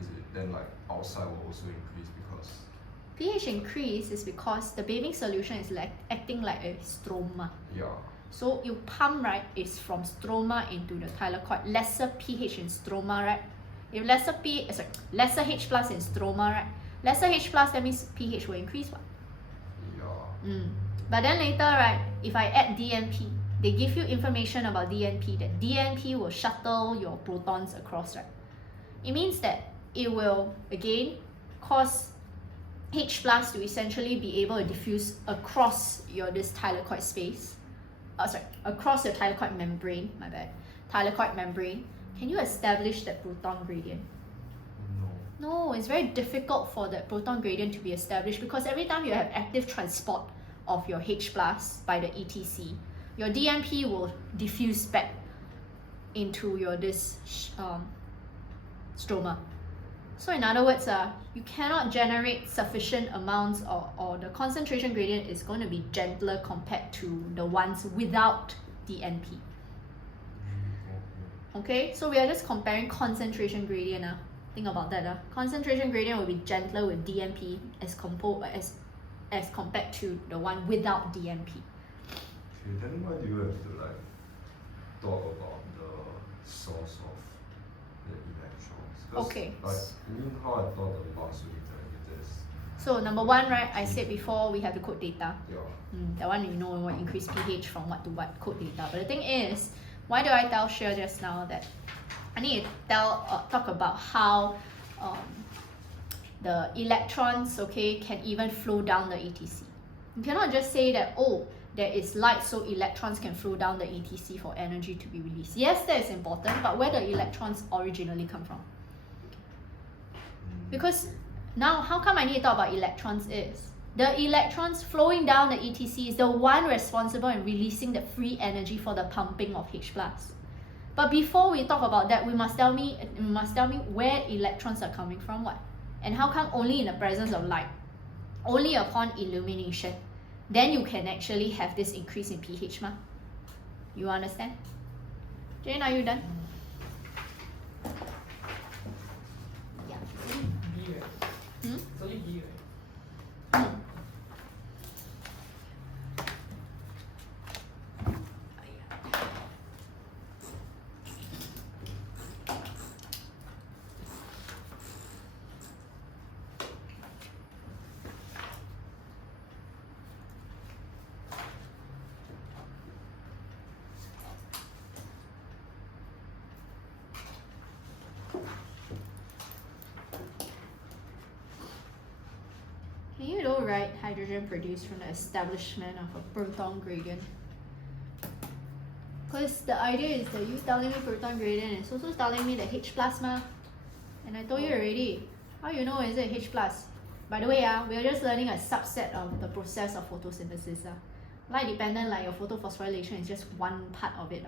Is it then like outside will also increase because? pH increase is because the bathing solution is acting like a stroma. Yeah. So you pump, right, is from stroma into the thylakoid. Lesser pH in stroma, right? If lesser H plus in stroma, right? Lesser H plus, that means pH will increase. What? Yeah. But then later, right, if I add DNP, they give you information about DNP, that DNP will shuttle your protons across, right? It means that it will, again, cause H plus to essentially be able to diffuse across this thylakoid space. Across your thylakoid membrane, my bad. Thylakoid membrane. Can you establish that proton gradient? No. No, it's very difficult for that proton gradient to be established because every time you have active transport of your H plus by the ETC, your DNP will diffuse back into your stroma. So in other words, you cannot generate sufficient amounts or the concentration gradient is going to be gentler compared to the ones without DNP. Okay, so we are just comparing concentration gradient. Think about that. Concentration gradient will be gentler with DNP as compared to the one without DNP. Okay, then why do you have to like talk about the source of the electrons? 'Cause, Okay. Like, you mean how I thought the mass unit is? So number one, right, I said before we have to code data. Yeah. That one you know we want to increase pH from what to what, code data. But the thing is, why do I tell Shreya just now that I need to talk about how the electrons, okay, can even flow down the ETC. You cannot just say that, oh, there is light so electrons can flow down the ETC for energy to be released. Yes, that is important, but where the electrons originally come from? Because now, how come I need to talk about electrons is, the electrons flowing down the ETC is the one responsible in releasing the free energy for the pumping of H plus. But before we talk about that, you must tell me where electrons are coming from, what? And how come only in the presence of light? Only upon illumination. Then you can actually have this increase in pH, ma? You understand? Jane, are you done? Yeah. B, right? Hmm? It's only B, right? Can you though write hydrogen produced from the establishment of a proton gradient? Because the idea is that you telling me proton gradient is also telling me the H plus ma. And I told you already. How you know is it H plus? By the way, we are just learning a subset of the process of photosynthesis. Light dependent, like your photophosphorylation, is just one part of it.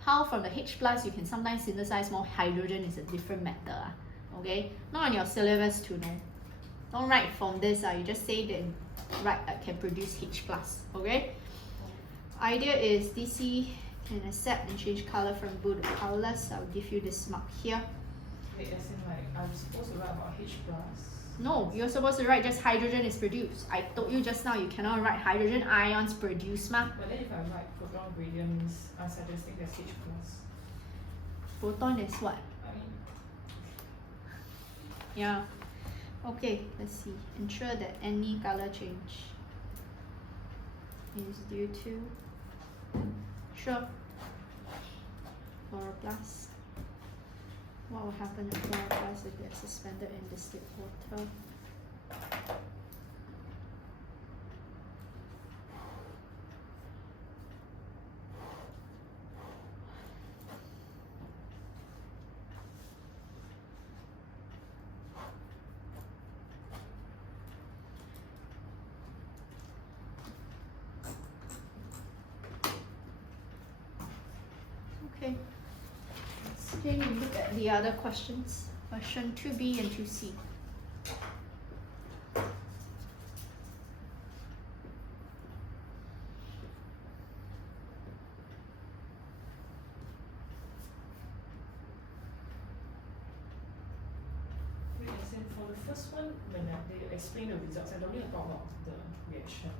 How from the H plus you can sometimes synthesize more hydrogen is a different matter. Okay? Not on your syllabus to know. Don't write from this. You just say that can produce H plus. Okay? Idea is DC can accept and change color from blue to colorless. I'll give you this mark here. Wait, as in like I'm supposed to write about H plus. No, you're supposed to write just hydrogen is produced. I told you just now you cannot write hydrogen ions produced ma. But then if I write proton gradients, I'm suggesting there's H plus. Proton is what? I mean, Yeah. Okay, let's see. Ensure that any color change is due to sure chloroplast. What will happen to chloroplast if they are suspended in distilled water? Okay. Then you look at the other questions. Question 2b and 2c. wait, as in for the first one, when they explain the results, I don't need to talk about the reaction.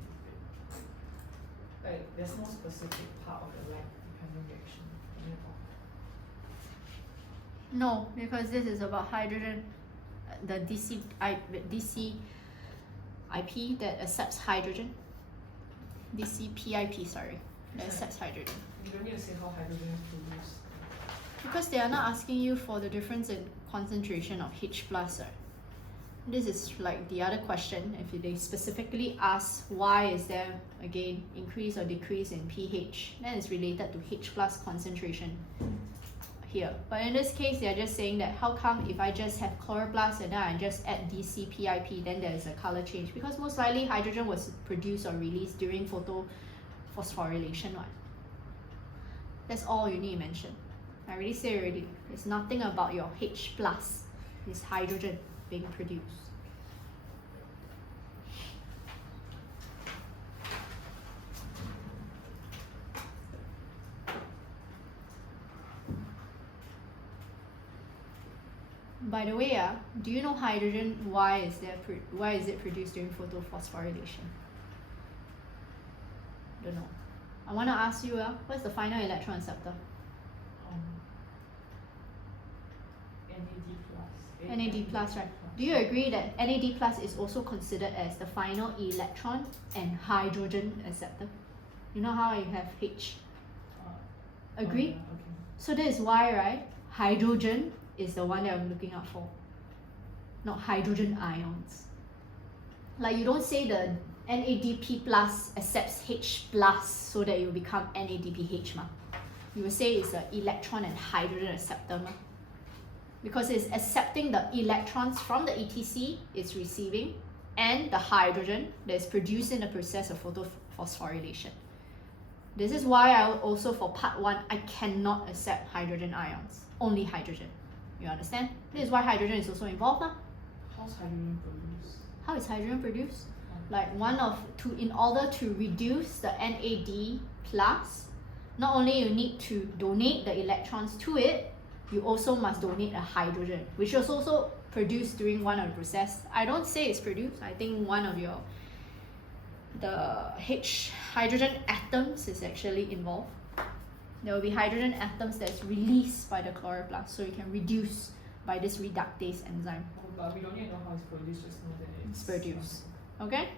Like, there's no specific part of the light dependent reaction. I need to talk. No, because this is about hydrogen, the DC IP that accepts hydrogen. DC PIP, sorry, that accepts hydrogen. You don't need to say how hydrogen is produced. Because they are not asking you for the difference in concentration of H plus. This is like the other question. If they specifically ask why is there again increase or decrease in pH, then it's related to H plus concentration here. But in this case, they are just saying that how come if I just have chloroplast and then I just add DCPIP, then there's a color change? Because most likely hydrogen was produced or released during photophosphorylation. Right? That's all you need to mention. I already said already. It's nothing about your H plus. It's hydrogen being produced. By the way, do you know hydrogen? Why is it produced during photophosphorylation? Don't know. I want to ask you, what's the final electron acceptor? NAD plus, right? Do you agree that NAD plus is also considered as the final electron and hydrogen acceptor? You know how you have H? Agree? Yeah, okay. So that is why, right? Hydrogen is the one that I'm looking out for, not hydrogen ions. Like you don't say the NADP plus accepts H plus so that you become NADPH ma. You will say it's the electron and hydrogen acceptor ma. Because it's accepting the electrons from the ETC it's receiving and the hydrogen that is produced in the process of photophosphorylation. This is why I also for part 1 I cannot accept hydrogen ions, only hydrogen. You understand? This is why hydrogen is also involved. How's hydrogen produced? How is hydrogen produced? Like in order to reduce the NAD plus, not only you need to donate the electrons to it, you also must donate a hydrogen, which is also produced during one of the process. I don't say it's produced. I think one of the hydrogen atoms is actually involved. There will be hydrogen atoms that's released by the chloroplast, so you can reduce by this reductase enzyme. Oh, but we don't need to know how it's produced, just know that it's produced. Okay?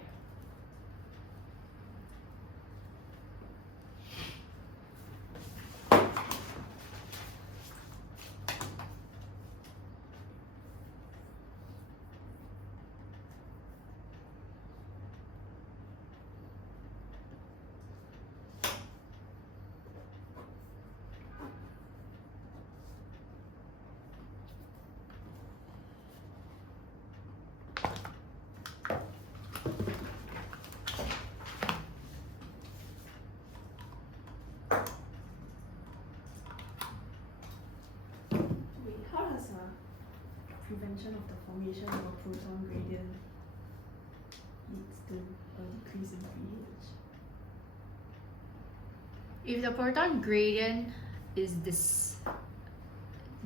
prevention of the formation of a proton gradient leads to a decrease in pH. If the proton gradient is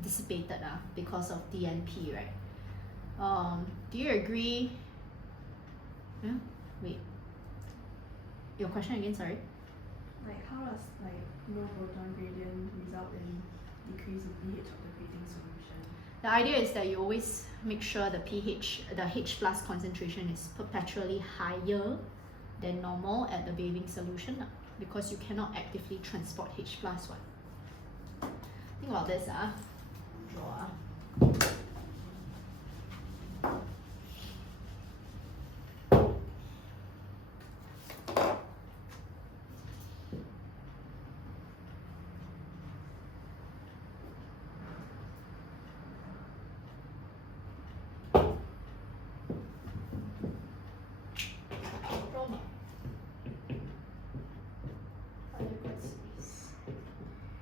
dissipated because of DNP, right? Do you agree? Yeah? Wait. Your question again, sorry? Like how does like no proton gradient result in decrease in pH of the gradient solution? The idea is that you always make sure the pH, the H plus concentration is perpetually higher than normal at the bathing solution because you cannot actively transport H plus one. Think about this, draw.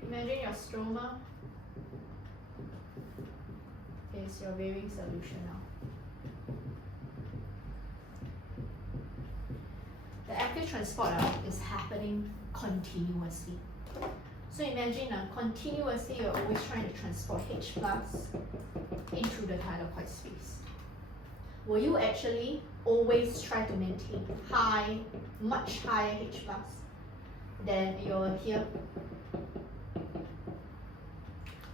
Imagine your stroma is your bathing solution now. The active transport is happening continuously. So imagine continuously you're always trying to transport H plus into the thylakoid space. Will you actually always try to maintain much higher H plus than you're here?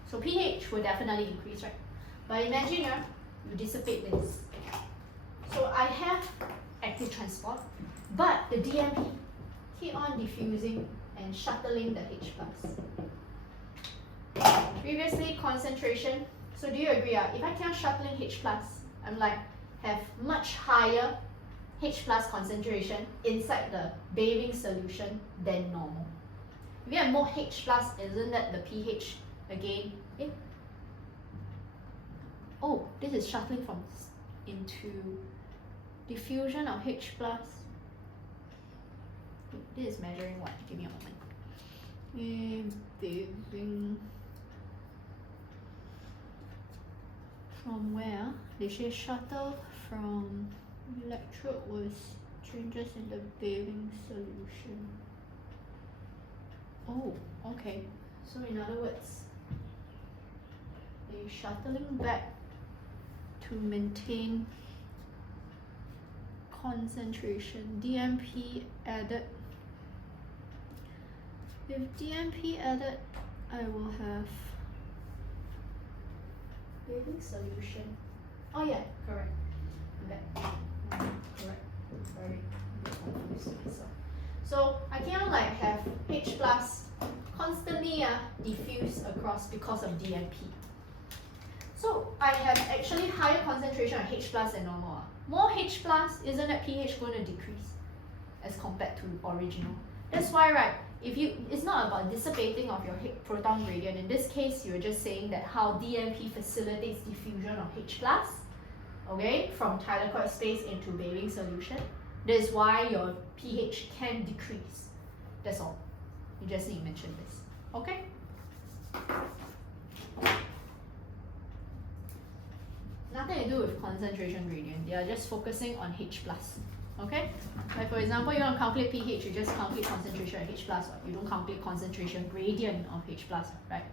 So pH will definitely increase, right? But imagine you dissipate this. So I have active transport, but the DMP keep on diffusing and shuttling the H plus. Previously concentration, so do you agree? If I keep on shuttling H plus, I'm like have much higher H plus concentration inside the bathing solution than normal. If you have more H plus, isn't that the pH again? Oh, this is shuttling from into diffusion of H plus. This is measuring what? Give me a moment. Bathing from where? They say shuttle from electrode was changes in the bathing solution. Oh, okay. So in other words, they're shuttling back to maintain concentration. DMP added. With DMP added, I will have bathing solution. Oh yeah, correct. Correct. Very confused. So I can like have H plus constantly diffuse across because of DMP. So I have actually higher concentration of H plus than normal. More H plus, isn't that pH going to decrease as compared to original? That's why, right, it's not about dissipating of your proton gradient. In this case, you're just saying that how DMP facilitates diffusion of H plus, okay, from thylakoid space into bathing solution. That's why your pH can decrease. That's all. You just need to mention this. Okay? Nothing to do with concentration gradient. They are just focusing on H plus. Okay? Like for example, you want to calculate pH, you just calculate concentration of H plus. You don't calculate concentration gradient of H plus, right?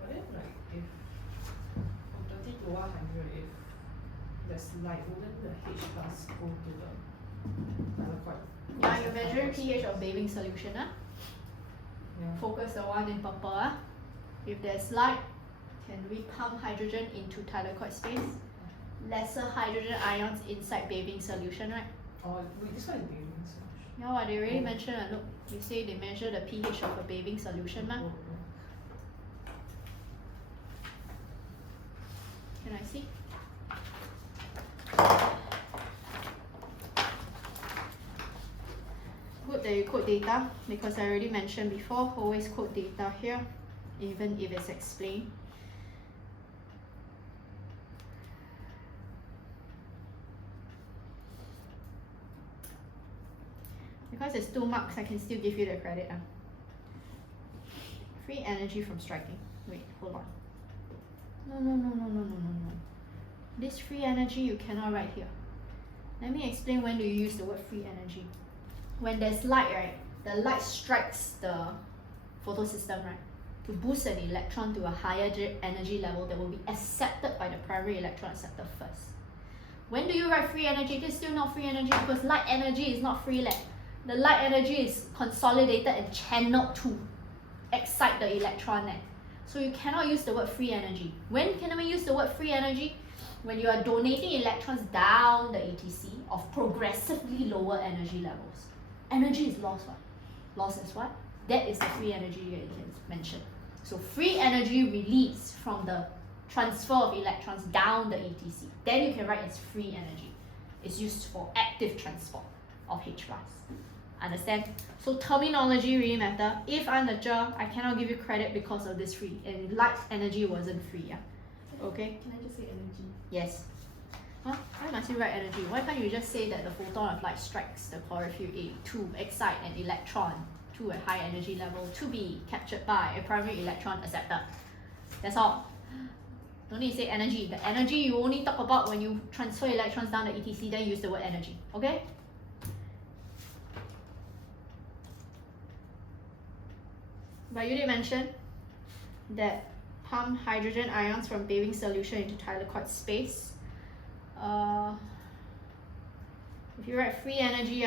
But then like if from 30 to 100, if there's light, wouldn't the H plus go to the thylakoid? Yeah, you're measuring pH of bathing solution. Yeah. Focus the one in purple. If there's light, can we pump hydrogen into thylakoid space? Lesser hydrogen ions inside bathing solution, right? Oh, wait, this one is bathing solution. Yeah, what they already mentioned. Look, you say they measure the pH of a bathing solution, Oh, Can I see? that you quote data because I already mentioned before, always quote data here, even if it's explained. Because it's 2 marks, I can still give you the credit. Free energy from striking. Wait, hold on. No. This free energy you cannot write here. Let me explain when do you use the word free energy. When there's light, right? The light strikes the photosystem, right? To boost an electron to a higher energy level that will be accepted by the primary electron acceptor first. When do you write free energy? This is still not free energy because light energy is not free. The light energy is consolidated and channeled to excite the electron. So you cannot use the word free energy. When can we use the word free energy? When you are donating electrons down the ETC of progressively lower energy levels. Energy is lost, what? Lost as what? That is the free energy that you can mention. So free energy released from the transfer of electrons down the ETC. Then you can write as free energy. It's used for active transport of H+. Understand? So terminology really matter. If I'm the J, I cannot give you credit because of this free. And light energy wasn't free. Yeah? Okay? Can I just say energy? Yes. Huh? Why must you write energy? Why can't you just say that the photon of light strikes the chlorophyll A to excite an electron to a high energy level to be captured by a primary electron acceptor? That's all. Don't need to say energy. The energy you only talk about when you transfer electrons down the ETC, then use the word energy. Okay? But you did mention that pump hydrogen ions from bathing solution into thylakoid space. If you write free energy,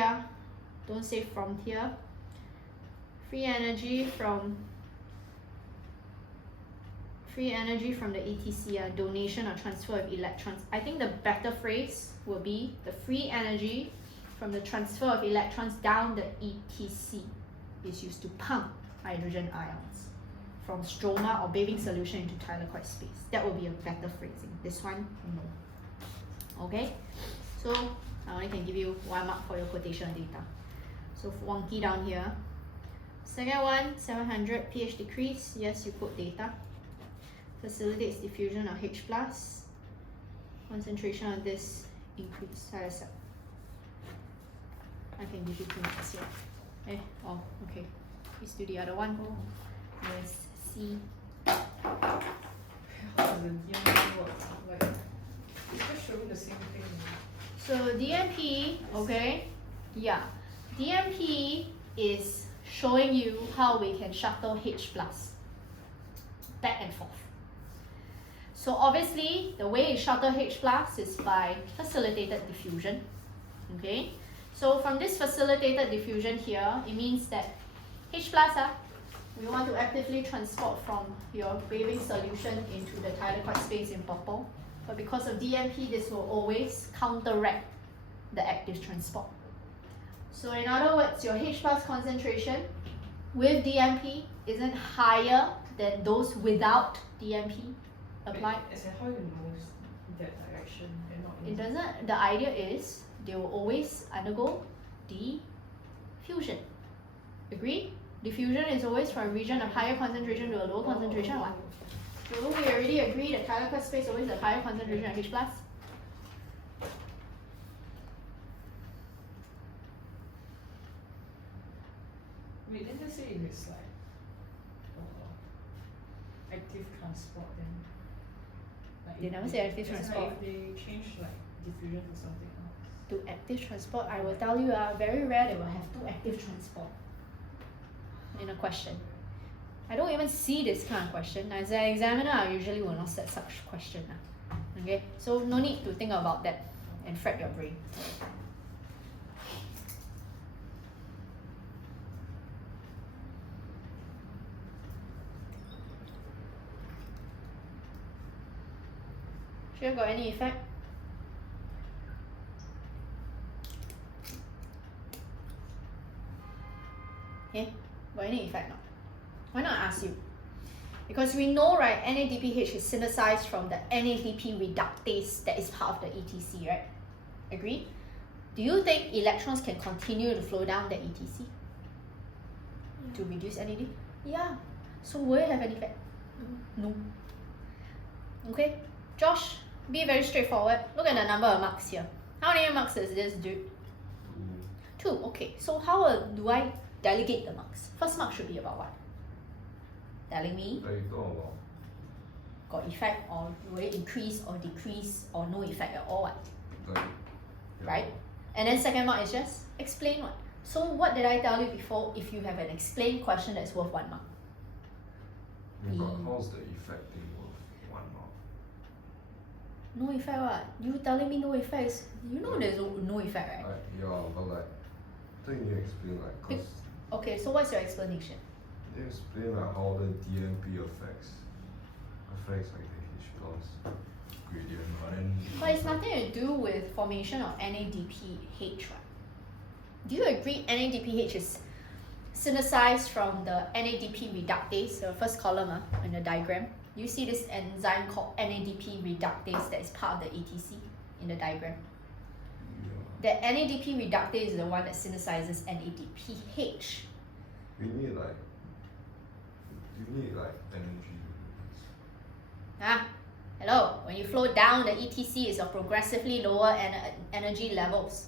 don't say from here. Free energy from the ETC, donation or transfer of electrons. I think the better phrase will be the free energy from the transfer of electrons down the ETC is used to pump hydrogen ions from stroma or bathing solution into thylakoid space. That will be a better phrasing. This one, no. Okay? So I only can give you 1 mark for your quotation data. So wonky down here. Second one, 700 pH decrease. Yes, you put data. Facilitates diffusion of H+. Concentration of this increase. I can give you 2 marks here. Okay. Let's do the other one. Yes, C. How does the DMP work? Like, it's just showing the same thing. So DMP, okay, yeah, DMP is showing you how we can shuttle H+ back and forth. So obviously, the way you shuttle H+ is by facilitated diffusion. Okay, so from this facilitated diffusion here, it means that H+, we want to actively transport from your bathing solution into the thylakoid space in purple. But because of DMP, this will always counteract the active transport. So in other words, your H+ concentration with DMP isn't higher than those without DMP applied. As in how you know that direction and not It doesn't. The idea is they will always undergo diffusion. Agree? Diffusion is always from a region of higher concentration to a lower concentration. What? So we already agree that thylakoid space is always a higher concentration of H+. Wait, then just say if it's like active transport, then like They never say active as in, transport. Like if they change like diffusion to something else. To active transport, I will tell you, very rare they will have 2 active transport in a question. I don't even see this kind of question. As an examiner, I usually will not set such question. Okay, so no need to think about that and fret your brain. Sure, got any effect? Okay, got any effect not? Why not ask you? Because we know, right, NADPH is synthesized from the NADP reductase that is part of the ETC, right? Agree? Do you think electrons can continue to flow down the ETC? to reduce NAD? Yeah. So will it have an effect? No. Okay, Josh, be very straightforward. Look at the number of marks here. How many marks does this do? 2. Okay, so how do I delegate the marks? First mark should be about what? Telling me got effect, or will it increase or decrease, or no effect at all, what? Right? And then second mark is just explain what. So what did I tell you before? If you have an explained question that's worth 1 mark. But how's the effect thing worth 1 mark? No effect what? You telling me no effects? You know there's no effect, right? Yeah, but like, I think you explain like, cause Okay, so what's your explanation? they explain like how the DNP affects like the H plus gradient, but then. But it's nothing to do with formation of NADPH, right? Do you agree NADPH is synthesized from the NADP reductase, the first column in the diagram? You see this enzyme called NADP reductase that is part of the ATC in the diagram. Yeah. The NADP reductase is the one that synthesizes NADPH. You need like energy. Hello, when you flow down the ETC is of progressively lower energy levels.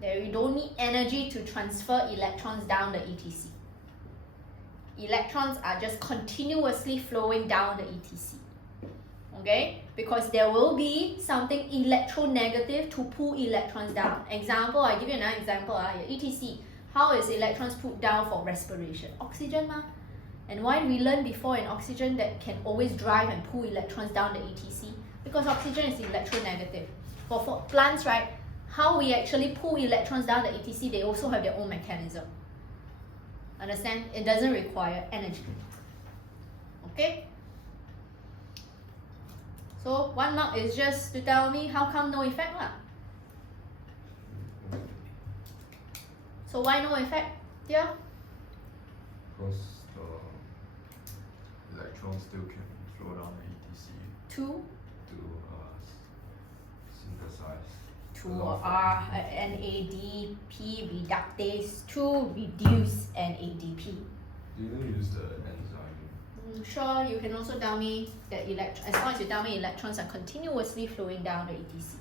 There you don't need energy to transfer electrons down the ETC. Electrons are just continuously flowing down the ETC. Okay? Because there will be something electronegative to pull electrons down. Example, I give you another example. Your ETC. How is electrons put down for respiration? Oxygen ma. And why we learned before in oxygen that can always drive and pull electrons down the ETC? Because oxygen is electronegative. For plants, right? How we actually pull electrons down the ETC, they also have their own mechanism. Understand? It doesn't require energy. Okay? So 1 mark is just to tell me how come no effect lah. So why no effect? Yeah? Because the electrons still can flow down the ETC To to synthesize. NADP reductase to reduce NADP. Do you use the enzyme? Sure, you can also tell me that as long as you tell me electrons are continuously flowing down the ETC,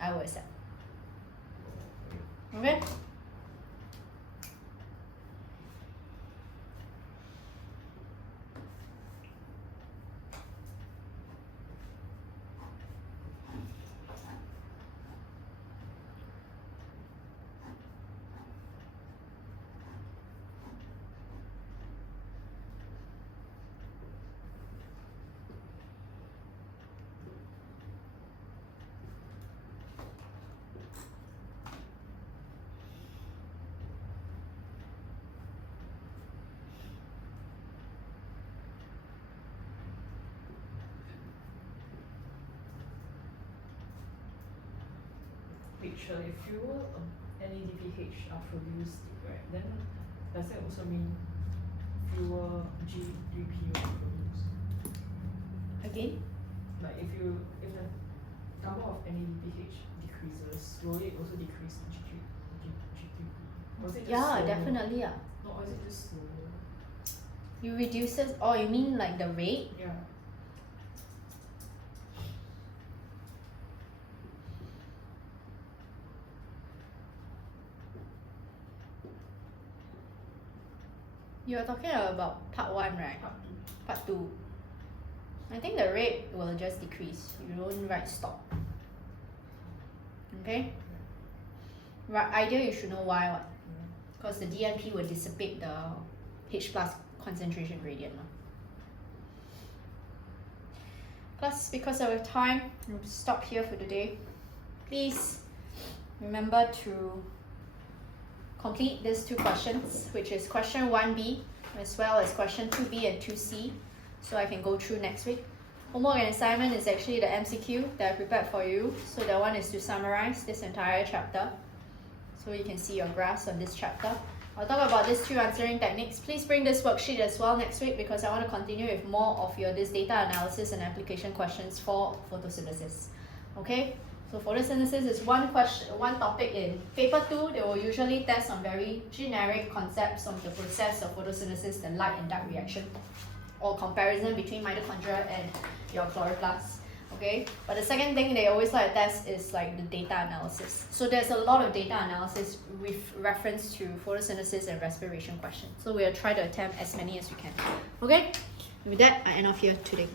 I will accept. Okay? Picture, if fewer NADPH are produced, right, then does that also mean fewer G3P are produced? Again? Like if the number of NADPH decreases, will it also decrease G3P? Or is it just Yeah, slower? definitely. No, or is it just slower? You reduces, or you mean like the rate? Yeah. You're talking about part 1, right? Part 2. Part 2. I think the rate will just decrease. You don't write stop. Okay? Right, idea you should know why what? Because the DNP will dissipate the H plus concentration gradient. Plus, because of time, we'll stop here for today. Please remember to complete these 2 questions, which is question 1B as well as question 2B and 2C, so I can go through next week. Homework and assignment is actually the MCQ that I prepared for you. So that one is to summarize this entire chapter, so you can see your grasp on this chapter. I'll talk about these 2 answering techniques. Please bring this worksheet as well next week, because I want to continue with more of this data analysis and application questions for photosynthesis. Okay? So photosynthesis is one topic in paper 2. They will usually test on very generic concepts of the process of photosynthesis, the light and dark reaction, or comparison between mitochondria and your chloroplasts. Okay, but the second thing they always like to test is like the data analysis. So there's a lot of data analysis with reference to photosynthesis and respiration questions. So we'll try to attempt as many as we can. Okay, with that I end off here today.